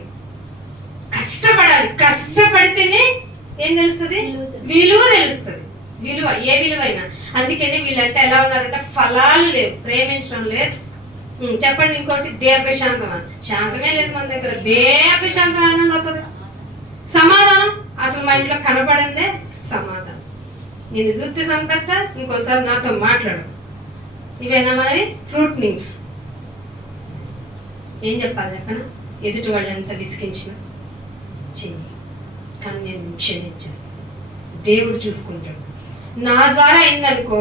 కష్టపడాలి. కష్టపడితేనే ఏం తెలుస్తుంది? విలువ తెలుస్తుంది. విలువ, ఏ విలువైనా. అందుకని వీళ్ళంటే ఎలా ఉన్నారంటే ఫలాలు లేవు, ప్రేమించడం లేదు. చెప్పండి ఇంకోటి, దీర్ఘశాంతమా? శాంతమే లేదు మన దగ్గర. దీర్ఘశాంతం అని వస్తుంది. సమాధానం అసలు మా ఇంట్లో కనపడిందే సమాధానం. నేను చూస్తే సంపెత్త, ఇంకోసారి నాతో మాట్లాడు. ఇవేనా మనవి ఫ్రూట్నింగ్స్. ఏం చెప్పాలి చెప్పనా? ఎదుటి వాళ్ళు ఎంత విసిగించినా చెయ్యి, కానీ నేను క్షమించేస్తాను. దేవుడు చూసుకుంటాడు. నా ద్వారా అయిందనుకో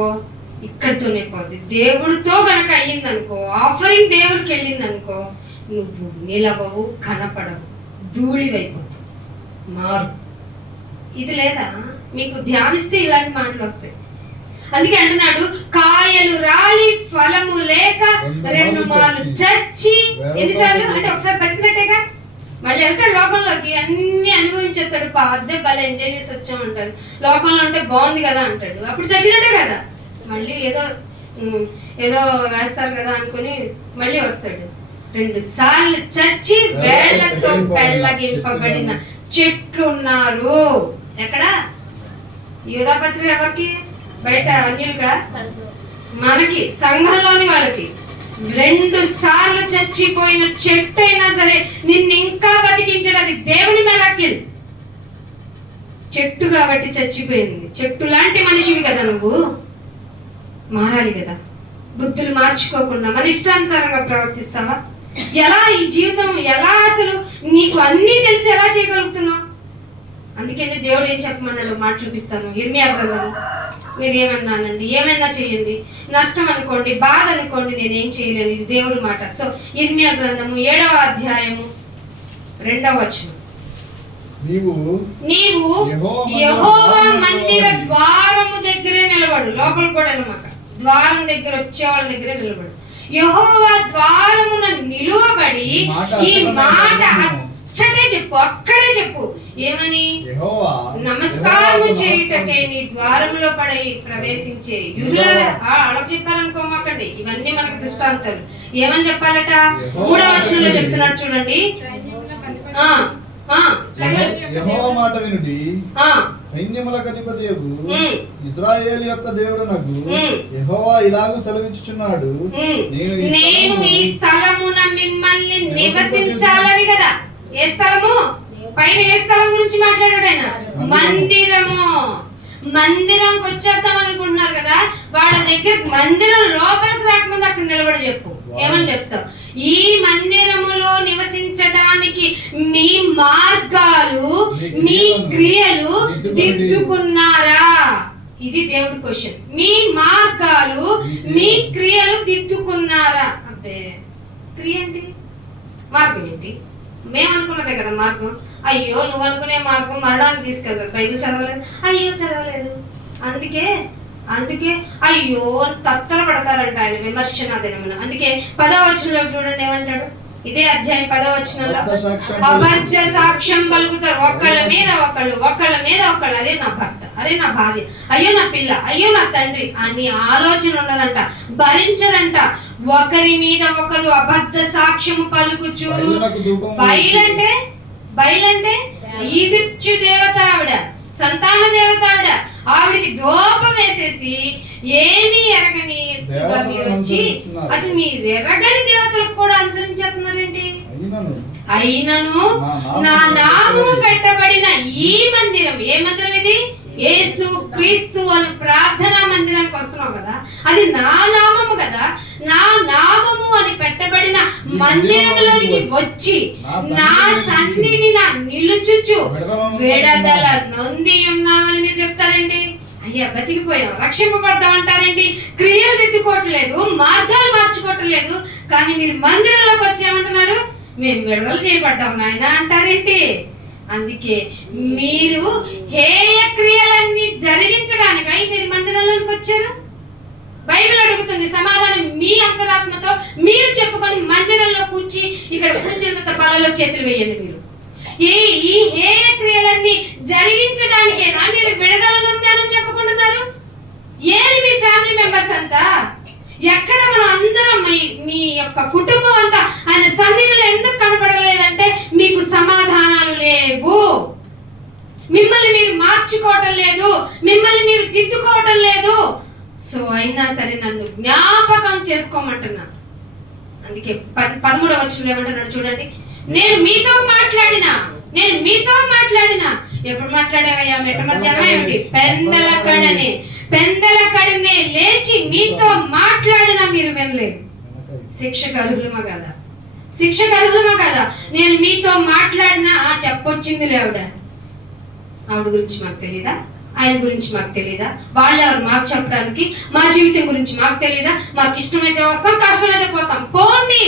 ఇక్కడితోనే పోద్ది. దేవుడితో గనక అయ్యిందనుకో, ఆఫరింగ్ దేవుడికి వెళ్ళిందనుకో, నువ్వు నిలవవు, కనపడవు, ధూళివైపోతావు, మారు. ఇది లేదా? మీకు ధ్యానిస్తే ఇలాంటి మాటలు వస్తాయి. అందుకే అంటున్నాడు, కాయలు రాలి ఫలము లేక 2 మార్లు చచ్చి. ఎన్నిసార్లు అంటే? ఒకసారి బతికినట్టేగా. మళ్ళీ వెళ్తాడు లోకంలోకి, అన్ని అనుభవించేస్తాడు. అద్దె భలే ఎంజాయ్ చేసి వచ్చామంటాడు. లోకంలో ఉంటే బాగుంది కదా అంటాడు. అప్పుడు చచ్చినట్టే కదా. మళ్ళీ ఏదో వేస్తారు కదా అనుకుని మళ్ళీ వస్తాడు. 2 సార్లు చచ్చి వేళ్లతో పెళ్ళగింపబడిన చెట్లు ఉన్నారు. ఎక్కడ? యూదాపత్రిక ఎవరికి? బయట అన్యులుగా, మనకి సంఘంలోని వాళ్ళకి. 2 సార్లు చచ్చిపోయిన చెట్టు అయినా సరే నిన్ను ఇంకా బతికించడం అది దేవుని మిరాకిల్. చెట్టు కాబట్టి చచ్చిపోయింది. చెట్టు లాంటి మనిషివి కదా నువ్వు. మారాలి కదా. బుద్ధులు మార్చుకోకుండా మన ఇష్టానుసారంగా ప్రవర్తిస్తావా? ఎలా ఈ జీవితం, ఎలా అసలు నీకు అన్నీ తెలిసి ఎలా చేయగలుగుతున్నావు? అందుకని దేవుడు ఏం చెప్పమన్నాడు మాట చూపిస్తాను. ఇర్మియా గ్రంథం. మీరు ఏమన్నానండి, ఏమైనా చేయండి, నష్టం అనుకోండి, బాధ అనుకోండి, నేనేం చేయలేను. ఇది దేవుడి మాట. సో ఇర్మియా గ్రంథము 7వ అధ్యాయము 2వ వచనం. నీవు యెహోవా మందిర ద్వారము దగ్గరే నిలబడు. లోపల కూడా వెళ్ళమాక, ద్వారం దగ్గర వచ్చే వాళ్ళ దగ్గరే నిలబడు. యెహోవా ద్వారమున నిలువబడి ఈ మాట అచ్చటే చెప్పు, అక్కడే చెప్పు. ఏమని? నమస్కారము చేయుటకై నీ ద్వారములో పడి ప్రవేశించే యూదులారా. అలా చెప్పారనుకోమాకండి. ఇవన్నీ మనకు దృష్టాంతాలు. ఏమని చెప్పాలట? 3వ వచనంలో చెప్తున్నాడు చూడండి. యెహోవా మాట వినుడి, సైన్యములకు అధిపతియగు ఇశ్రాయేలు యొక్క దేవుడనగు యెహోవా ఇలాగూ సెలవించుచున్నాడు, నేను ఈ స్థలమున మిమ్మల్ని నివసించాలని. కదా, ఏ స్థలము? పైన ఏ స్థలం గురించి మాట్లాడాడు ఆయన? మందిరము. మందిరంకి వచ్చేద్దాం అనుకుంటున్నారు కదా, వాళ్ళ దగ్గర మందిరం లోపలికి రాకముందు అక్కడ నిలబడి చెప్పు. ఏమని చెప్తావు? ఈ మందిరములో నివసించడానికి మీ మార్గాలు, మీ క్రియలు దిద్దుకున్నారా? ఇది దేవుడి క్వశ్చన్. మీ మార్గాలు, మీ క్రియలు దిద్దుకున్నారా? అబ్బే, క్రియ ఏంటి? మార్గం ఏంటి? మేము అనుకున్నదే కదా మార్గం. అయ్యో నువ్వు అనుకునే మార్గం మరణానికి తీసుకెళ్తారు. బైబిల్ చదవలేదు, అయ్యో చదవలేదు, అందుకే అయ్యో తత్తర పడతారంట ఆయన విమర్శన దినమున. అందుకే 10వ వచనంలో చూడండి ఏమంటాడు, ఇదే అధ్యాయం 10వ వచనంలో, అబద్ధ సాక్ష్యం పలుకుతారు ఒకళ్ళ మీద ఒకళ్ళు. అరే నా భర్త, అరే నా భార్య, అయ్యో నా పిల్ల, అయ్యో నా తండ్రి అని ఆలోచన ఉండదంట, భరించరంట. ఒకరి మీద ఒకరు అబద్ధ సాక్ష్యము పలుకుచు. బయలంటే ఈజిప్టు దేవత ఆవిడ, సంతాన దేవత ఆవిడ. ఆవిడికి దూపం వేసేసి ఏమీ ఎరగని మీరు వచ్చి అసలు మీరు ఎరగని దేవతలకు కూడా అనుసరించేస్తున్నారేంటి? అయినను నా నామము పెట్టబడిన ఈ మందిరం, ఏ మందిరం ఇది? యేసు క్రీస్తు అని ప్రార్థనా మందిరానికి వస్తున్నావు కదా, అది నా నామము కదా. నా నామము అని పెట్టబడిన మందిరంలోనికి వచ్చి నా సన్నిధి నా నిలుచుచు విడుదల నొంది ఉన్నామని మీరు చెప్తారండి. అయ్యా బతికిపోయాం, రక్షింపబడ్డాం అంటారేంటి? క్రియలు దిద్దుకోవట్లేదు, మార్గాలు మార్చుకోవట్లేదు, కానీ మీరు మందిరంలోకి వచ్చేమంటున్నారు, మేము విడుదల చేయబడ్డాం నాయన అంటారేంటి? అందుకే మీరు హేయ క్రియలన్నీ జరిగించడానికై మీరు మందిరంలోకి వచ్చారు. బైబిల్ అడుగుతుంది సమాధానం మీ అంతరాత్మతో మీరు చెప్పుకొని మందిరంలో కూర్చి ఇక్కడ కూర్చున్న బలలో చేతులు వేయండి. మీరు ఈ హేయ క్రియలన్నీ జరిగించడానికేనా మీరు విడుదల నొందానని చెప్పుకుంటున్నారు? ఏరి మీ ఫ్యామిలీ మెంబర్స్ అంతా ఎక్కడ మనం అందరం మీ యొక్క కుటుంబం అంతా ఆయన సన్నిధిలో ఎందుకు కనపడలేదంటే మీకు సమాధానాలు లేవు, మిమ్మల్ని మీరు మార్చుకోవటం లేదు, మిమ్మల్ని మీరు దిద్దుకోవటం లేదు. సో అయినా సరే నన్ను జ్ఞాపకం చేసుకోమంటున్నా. అందుకే 13వ వచనంలో ఏమంటున్నాడు చూడండి, నేను మీతో మాట్లాడినా ఎప్పుడు మాట్లాడేవయ్యా? మెట్ట మధ్యాహ్నం ఏమిటి? పెందల కడనే లేచి మీతో మాట్లాడినా మీరు వినలేదు. శిక్షకు అర్హులమా కదా? నేను మీతో మాట్లాడినా చెప్పొచ్చింది ఆవిడ గురించి మాకు తెలీదా? ఆయన గురించి మాకు తెలీదా? వాళ్ళెవరు మాకు చెప్పడానికి? మా జీవితం గురించి మాకు తెలీదా? మాకు ఇష్టమైతే వస్తాం, కష్టమైతే పోతాం, పోండి,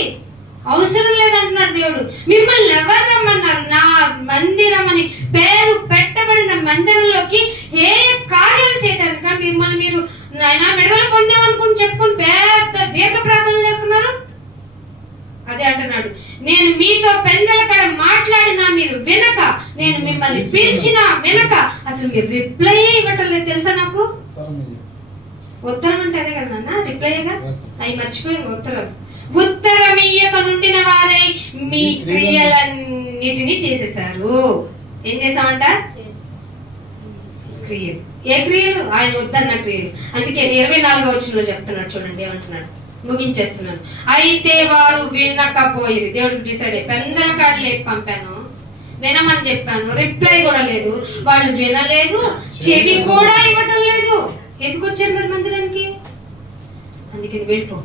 అవసరం లేదంటున్నాడు దేవుడు. మిమ్మల్ని ఎవరు రమ్మన్నారు? నా మందిరం అని పేరు పెట్టబడిన మందిరంలోకి ఏ కార్యాలు చేయడానికి మిమ్మల్ని మీరు నాయన విడుదల పొందామనుకుని చెప్పుకొని పెద్ద దీర్ఘ ప్రార్థనలు చేస్తున్నారు. అదే అంటున్నాడు, నేను మీతో పెందల కడ మాట్లాడినా మీరు వినక, నేను మిమ్మల్ని పిలిచినా వినక. అసలు మీరు రిప్లై ఇవ్వటం లేదు తెలుసా? నాకు ఉత్తరం అంటే అదే కదా నాన్న, రిప్లైగా అవి మర్చిపోయి ఉత్తరం ఇయ్యక నుండిన వారై మీ క్రియలన్నిటినీ చేసేశారు. ఏం చేసామంట? క్రియలు. ఏ క్రియలు? ఆయన వద్దన్న క్రియలు. అందుకే 24వ వచనంలో చెప్తున్నాడు చూడండి, ఏమంటున్నాడు, ముగించేస్తున్నాను. అయితే వారు వినకపోయిరి. దేవుడికి డిసైడ్ అయ్యి పెందల కాడు లేక పంపాను, వినమని చెప్పాను, రిప్లై కూడా లేదు. వాళ్ళు వినలేదు, చెవి కూడా ఇవ్వటం లేదు. ఎందుకు వచ్చారు మరి మందిరానికి? అందుకని వెళ్ళిపో,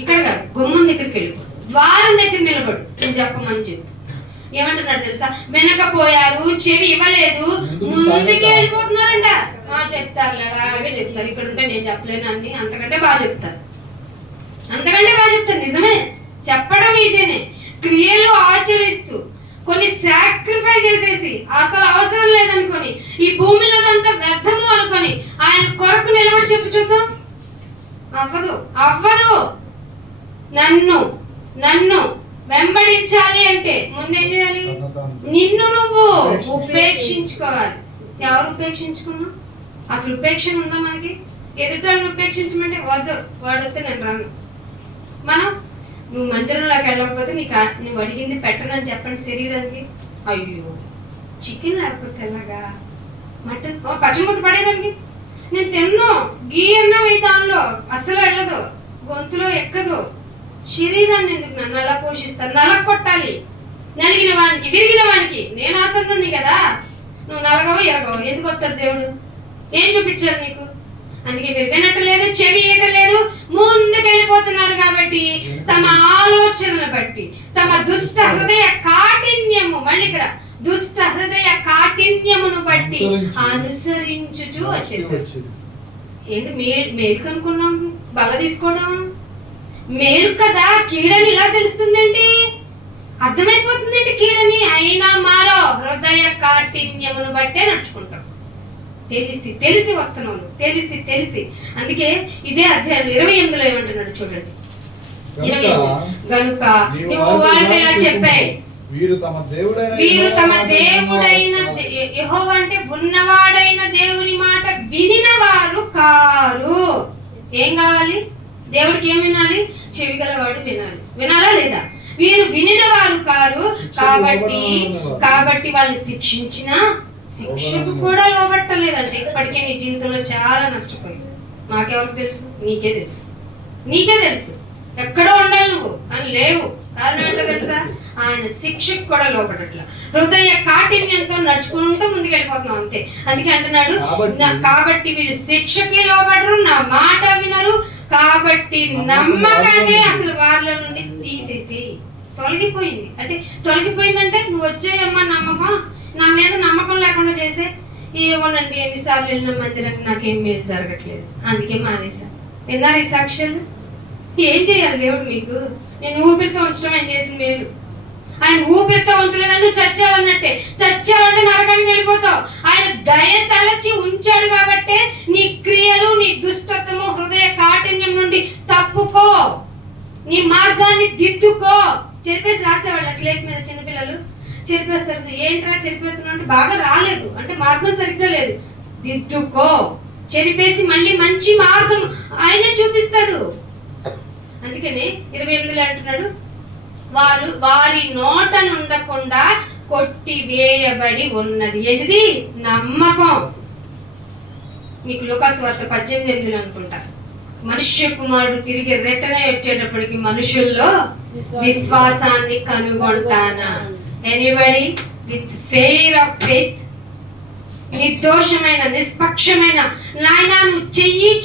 ఇక్కడ కాదు గుమ్మం దగ్గరికి వెళ్ళిపో, ద్వారం దగ్గర నిలబడు, నేను చెప్పమని చెప్పు. ఏమంటున్నాడు తెలుసా? వినకపోయారు, చెవి ఇవ్వలేదు, ముందుకే వెళ్ళిపోతున్నారంట. చెప్తారు, అలాగే చెప్తారు. ఇక్కడ ఉంటే నేను చెప్పలేను అన్ని, అంతకంటే బాగా చెప్తారు. నిజమే, చెప్పడం ఈజీనే. క్రియలు ఆచరిస్తూ కొన్ని సాక్రిఫైస్ చేసేసి అసలు అవసరం లేదనుకొని ఈ భూమిలోదంతా వ్యర్థము అనుకొని ఆయన కొరకు నిలబడి చెప్పు చూద్దాం. అవ్వదు. నన్ను వెంబడించాలి అంటే ముందేం చేయాలి? నిన్ను నువ్వు ఉపేక్షించుకోవాలి. ఎవరు ఉపేక్షించుకున్నావు? అసలు ఉపేక్షణ ఉందా మనకి? ఎదుటాన్ని ఉపేక్షించమంటే వద్దు, వాడితే నేను రాను. మనం నువ్వు మందిరంలోకి వెళ్ళకపోతే నువ్వు అడిగింది పెట్టనని చెప్పండి శరీరానికి. అయ్యో చికెన్ లేకపోతే ఎలాగా, మటన్ పచ్చిముద్ద పడేదానికి నేను తిన్ను, గీ అన్నం ఈ దానిలో అస్సలు వెళ్ళదు, గొంతులో ఎక్కదు. శరీరాన్ని ఎందుకు నన్ను అలా పోషిస్తాను? నలగొట్టాలి, నలిగిన వానికి విరిగిన వానికి. నేను ఆసన్నుని కదా, నువ్వు నలగవో ఎరగవో. ఎందుకు వస్తాడు దేవుడు? ఏం చూపించాలి నీకు? అందుకే మీరు వినట్లేదు, చెవి ఇయ్యట్లేదు, ముందుకెళ్ళిపోతున్నారు. కాబట్టి తమ ఆలోచనలు బట్టి తమ దుష్ట హృదయ కాఠిన్యము, మళ్ళీ ఇక్కడ దుష్ట హృదయ కాఠిన్యమును బట్టి అనుసరించుచు వచ్చేసారు. ఏంటి మేలు కనుక్కున్నాం, బల తీసుకోవడం మేలు కదా, కీడని ఇలా తెలుస్తుందండి. అర్థమైపోతుందండి కీడని. అయినా మారో, హృదయ కాఠిన్యమును బట్టే నడుచుకుంటాం. తెలిసి వస్తున్నాను, తెలిసి. అందుకే ఇదే అధ్యాయం 28లో ఏమంటున్నాడు చూడండి. 28 గనుక నువ్వు వాళ్ళతో ఇలా చెప్పాయి, వీరు తమ దేవుడైన యెహోవా అంటే ఉన్నవాడైన దేవుని మాట వినిన వారు కారు. ఏం కావాలి? దేవుడికి ఏం వినాలి? చెవి గలవాడు వినాలి. వినాలా లేదా? వీరు వినిన వారు కారు, కాబట్టి వాళ్ళని శిక్షకు కూడా లోబట్టలేదంటే ఇప్పటికే నీ జీవితంలో చాలా నష్టపోయింది. మాకెవరికి తెలుసు? నీకే తెలుసు. ఎక్కడో ఉండాలి నువ్వు, కానీ లేవు. కారణం ఏంటో తెలుసా? ఆయన శిక్షకు కూడా లోపడట్ల, హృదయ కాఠిన్యంతో నడుచుకుంటూ ముందుకెళ్ళిపోతున్నాం అంతే. అందుకే అంటున్నాడు, కాబట్టి వీళ్ళు శిక్షకి లోపడరు, నా మాట వినరు, కాబట్టి నమ్మకాన్ని అసలు వారిలో నుండి తీసేసి తొలగిపోయింది. అంటే తొలగిపోయిందంటే నువ్వు వచ్చేయమ్మా నమ్మకం, నా మీద నమ్మకం లేకుండా చేసే ఏమోనండి ఎన్నిసార్లు వెళ్ళిన మందిరానికి నాకేం మేలు జరగట్లేదు, అందుకే మానేసా. విన్నారు ఈ సాక్ష్యాలు? ఏం చేయాలి దేవుడు మీకు? నేను ఊపిరితో ఉంచడం ఆయన చేసిన మేలు. ఆయన ఊపిరితో ఉంచలేదని నువ్వు చచ్చావన్నట్టే. చచ్చావంటే నరకానికి వెళ్ళిపోతావు. ఆయన దయ తలచి ఉంచాడు కాబట్టే నీ క్రియలు, నీ దుష్టత్వము, హృదయ కాఠిన్యం నుండి తప్పుకో, నీ మార్గాన్ని దిద్దుకో. చెరిపేసి రాసేవాళ్ళ స్లేట్ మీద చిన్నపిల్లలు చెరిపేస్తారు. ఏంట్రా చెరిపేస్తున్నా అంటే బాగా రాలేదు అంటే మార్గం సరిగ్గా లేదు, దిద్దుకో. చెరిపేసి మళ్ళీ మంచి మార్గం ఆయనే చూపిస్తాడు. అందుకని 28లో అంటున్నాడు, వారి నోట నుండకుండా కొట్టివేయబడి ఉన్నది. ఏంటిది? నమ్మకం. మీకు లూకాసు వార్త 18:8 అనుకుంటా, మనుష్య కుమారుడు తిరిగి రిటర్న్ వచ్చేటప్పటికి మనుషుల్లో విశ్వాసాన్ని కనుగొంటానా? Anybody with fair of faith, నిర్దోషమైన నిష్పక్షమైన, నాయనా నువ్వు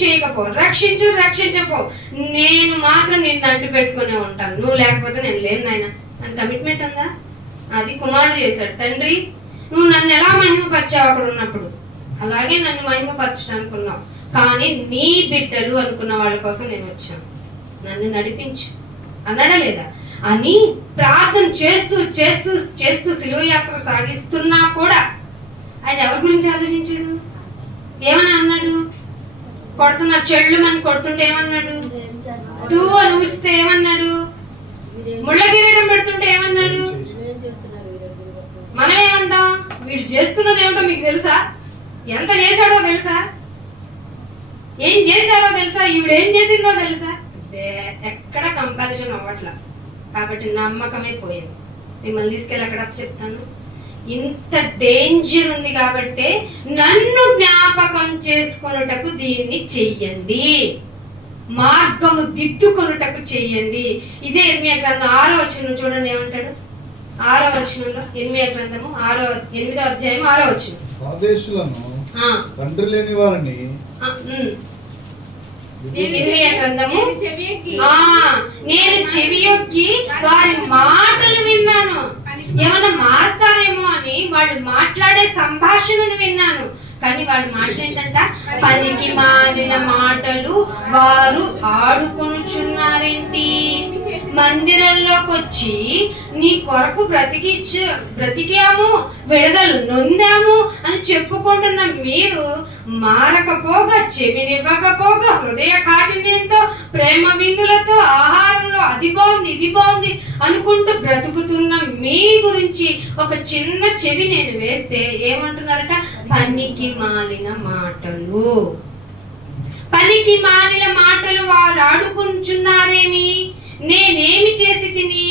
చేయకపో, రక్షించపో, నేను మాత్రం నిన్ను అంటు పెట్టుకునే ఉంటాను, నువ్వు లేకపోతే నేను లేను నాయన అని కమిట్మెంట్ ఉందా? అది కుమారుడు చేశాడు. తండ్రి నువ్వు నన్ను ఎలా మహిమపరిచావు అక్కడ ఉన్నప్పుడు, అలాగే నన్ను మహిమపరచడానికి ఉన్నావు, కానీ నీ బిడ్డలు అనుకున్న వాళ్ళ కోసం నేను వచ్చాను, నన్ను నడిపించు అన్నాడా లేదా అని ప్రార్థన చేస్తూ సిలువ యాత్ర సాగిస్తున్నా కూడా ఆయన ఎవరి గురించి ఆలోచించాడు? ఏమని అన్నాడు? కొడుతున్నారు, చెళ్ళు అని కొడుతుంటే ఏమన్నాడు? తూ అని ఊస్తే ఏమన్నాడు? ముళ్ళ కిరీటం పెడుతుంటే ఏమన్నాడు? మనం ఏమంటాం? వీడు చేస్తున్నది ఏమిటో మీకు తెలుసా? ఎంత చేశాడో తెలుసా? ఏం చేశారో తెలుసా? ఈవిడేం చేసిందో తెలుసా? ఎక్కడ కంపారిజన్ అవ్వట్లా. కాబట్టి నమ్మకమే పోయింది. మిమ్మల్ని తీసుకెళ్ళి అక్కడ చెప్తాను, ఇంత డేంజర్ ఉంది కాబట్టి నన్ను జ్ఞాపకం చేసుకొనుటకు దీన్ని చెయ్యండి, మార్గము దిద్దుకొనుటకు చెయ్యండి. ఇదే ఇర్మియా గ్రంథం 6వ వచనం చూడండి ఏమంటాడు. 6వ వచనంలో ఇర్మియా గ్రంథము 8వ అధ్యాయం 6వ వచనం, తండ్రి లేని వారిని ఇర్మియా గ్రంథము నేను చెవియొగ్గి వారి మాటలు విన్నాను, ఏమన్నా మారుతారేమో అని వాళ్ళు మాట్లాడే సంభాషణను విన్నాను, కానీ వాళ్ళ మాటలు ఏంటంట? పనికి మాలిన మాటలు వారు ఆడుకొనుచున్నారేంటి? మందిరంలోకి వచ్చి నీ కొరకు బ్రతికాము, విడుదల నొందాము అని చెప్పుకుంటున్న మీరు మారకపోగా, చెవినివ్వకపోగా, హృదయ కాఠిన్యంతో, ప్రేమ విందులతో, ఆహారంలో అది బాగుంది ఇది బాగుంది అనుకుంటూ బ్రతుకుతున్న మీ గురించి ఒక చిన్న చెవి నేను వేస్తే ఏమంటున్నారట? పనికి మాలిన మాటలు. పనికి మాలిన మాటలు వారు ఆడుకుంటున్నారేమి? నేనేమి చేసి తిని,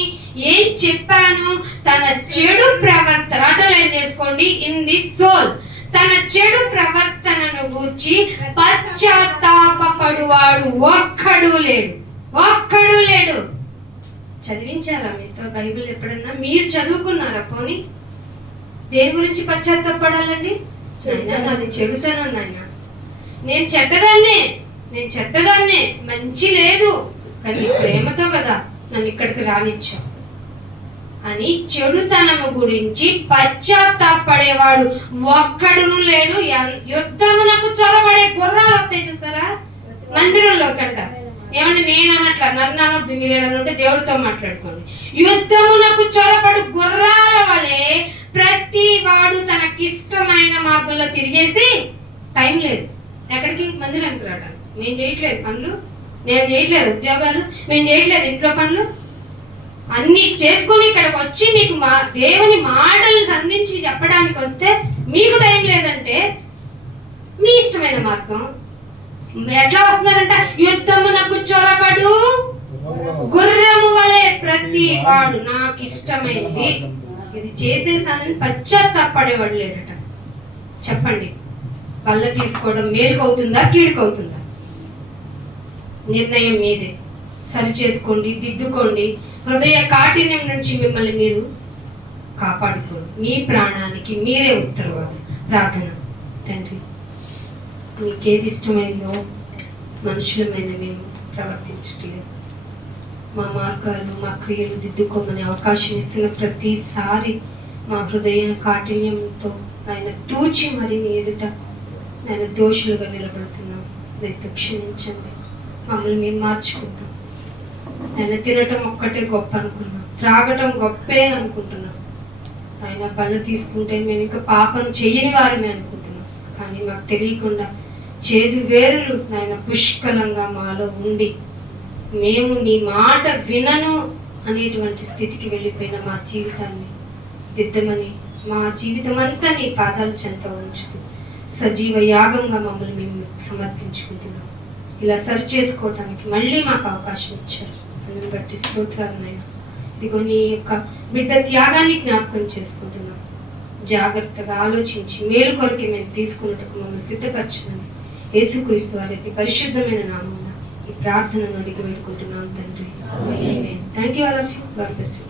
ఏం చెప్పాను? తన చెడు ప్రవర్తన అండర్లైన్ చేసుకోండి, ఇన్ ది సోల్, తన చెడు ప్రవర్తనను గూర్చి పశ్చాత్తాపపడువాడు ఒక్కడు లేడు. చదివించారా మీతో బైబిల్ ఎప్పుడన్నా? మీరు చదువుకున్నారా? పోనీ దేని గురించి పశ్చాత్తాపడాలండి? నాయనా నాది చెడుతనం, నాయన నేను చెడ్డదాన్నే, మంచి లేదు, కానీ ప్రేమతో కదా నన్ను ఇక్కడికి రానిచ్చావు అని చెడుతనము గురించి పశ్చాత్తాపడేవాడు ఒక్కడును లేడు. యుద్ధమునకు చొరబడే గుర్రాలు వస్తాయి చూసారా మందిరంలో కంట, ఏమంటే నేను అన్నట్ల నన్ను అనొద్దు, మీరు ఏదైనా ఉంటే దేవుడితో మాట్లాడుకోండి. యుద్ధమునకు చొరబడు గుర్రాల వలె ప్రతి వాడు తనకిష్టమైన మార్గంలో తిరిగేసి టైం లేదు ఎక్కడికి మందిరానికి రావడానికి. మేము చేయట్లేదు పనులు, మేము చేయట్లేదు ఉద్యోగాలు, మేము చేయట్లేదు ఇంట్లో పనులు, అన్నీ చేసుకుని ఇక్కడికి వచ్చి మీకు మా దేవుని మాటలు సంధించి చెప్పడానికి వస్తే మీకు టైం లేదంటే మీ ఇష్టమైన మార్గం ఎట్లా వస్తున్నారంట? యుద్ధమునకు చొరబడు గుర్రము వలె ప్రతి వాడు నాకు ఇష్టమైంది ఇది చేసేసానని పశ్చాత్తాపడేవాడు లేడట. చెప్పండి, పళ్ళ తీసుకోవడం మేలుకవుతుందా కీడుకవుతుందా? నిర్ణయం మీదే. సరి చేసుకోండి, దిద్దుకోండి. హృదయ కాఠిన్యం నుంచి మిమ్మల్ని మీరు కాపాడుకోండి. మీ ప్రాణానికి మీరే ఉత్తరవాదు. ప్రార్థన. తండ్రి, మీకేది ఇష్టమైందో మనుషులమైన మేము ప్రవర్తించట్లేదు. మా మార్గాలు మా క్రియలు దిద్దుకోమని అవకాశం ఇస్తున్న ప్రతిసారి మా హృదయ కాఠిన్యంతో ఆయన తూచి మరి మీ ఎదుట ఆయన దోషులుగా నిలబడుతున్నాం. దయతో క్షమించండి. మమ్మల్ని మేము మార్చుకుంటాం. ఆయన తినటం ఒక్కటే గొప్ప అనుకున్నాం, త్రాగటం గొప్పే అనుకుంటున్నాం. ఆయన బల్ల తీసుకుంటే మేము ఇంకా పాపం చెయ్యని వారమే అనుకుంటున్నాం. కానీ మాకు తెలియకుండా చేదు వేరులు ఆయన పుష్కలంగా మాలో ఉండి మేము నీ మాట వినను అనేటువంటి స్థితికి వెళ్ళిపోయిన మా జీవితాన్ని దిద్దమని మా జీవితం అంతా నీ పాదాలు చెంత ఉంచుతూ సజీవ యాగంగా మమ్మల్ని మేము సమర్పించుకుంటున్నాం. ఇలా సరి చేసుకోవటానికి మళ్ళీ మాకు అవకాశం ఇచ్చారు. అందుని బట్టి స్తోత్రాలు నాయన. ఇదిగో నీ యొక్క బిడ్డ త్యాగాన్ని జ్ఞాపకం చేసుకుంటున్నాం. జాగ్రత్తగా ఆలోచించి మేలు కొరకు మేము తీసుకున్నట్టుకు మమ్మల్ని సిద్ధపరచమని యేసుక్రీస్తు వారి అతి పరిశుద్ధమైన నామమున ఈ ప్రార్థనను అడిగి వేడుకుంటున్నాం తండ్రి. Thank you all of you. God bless you.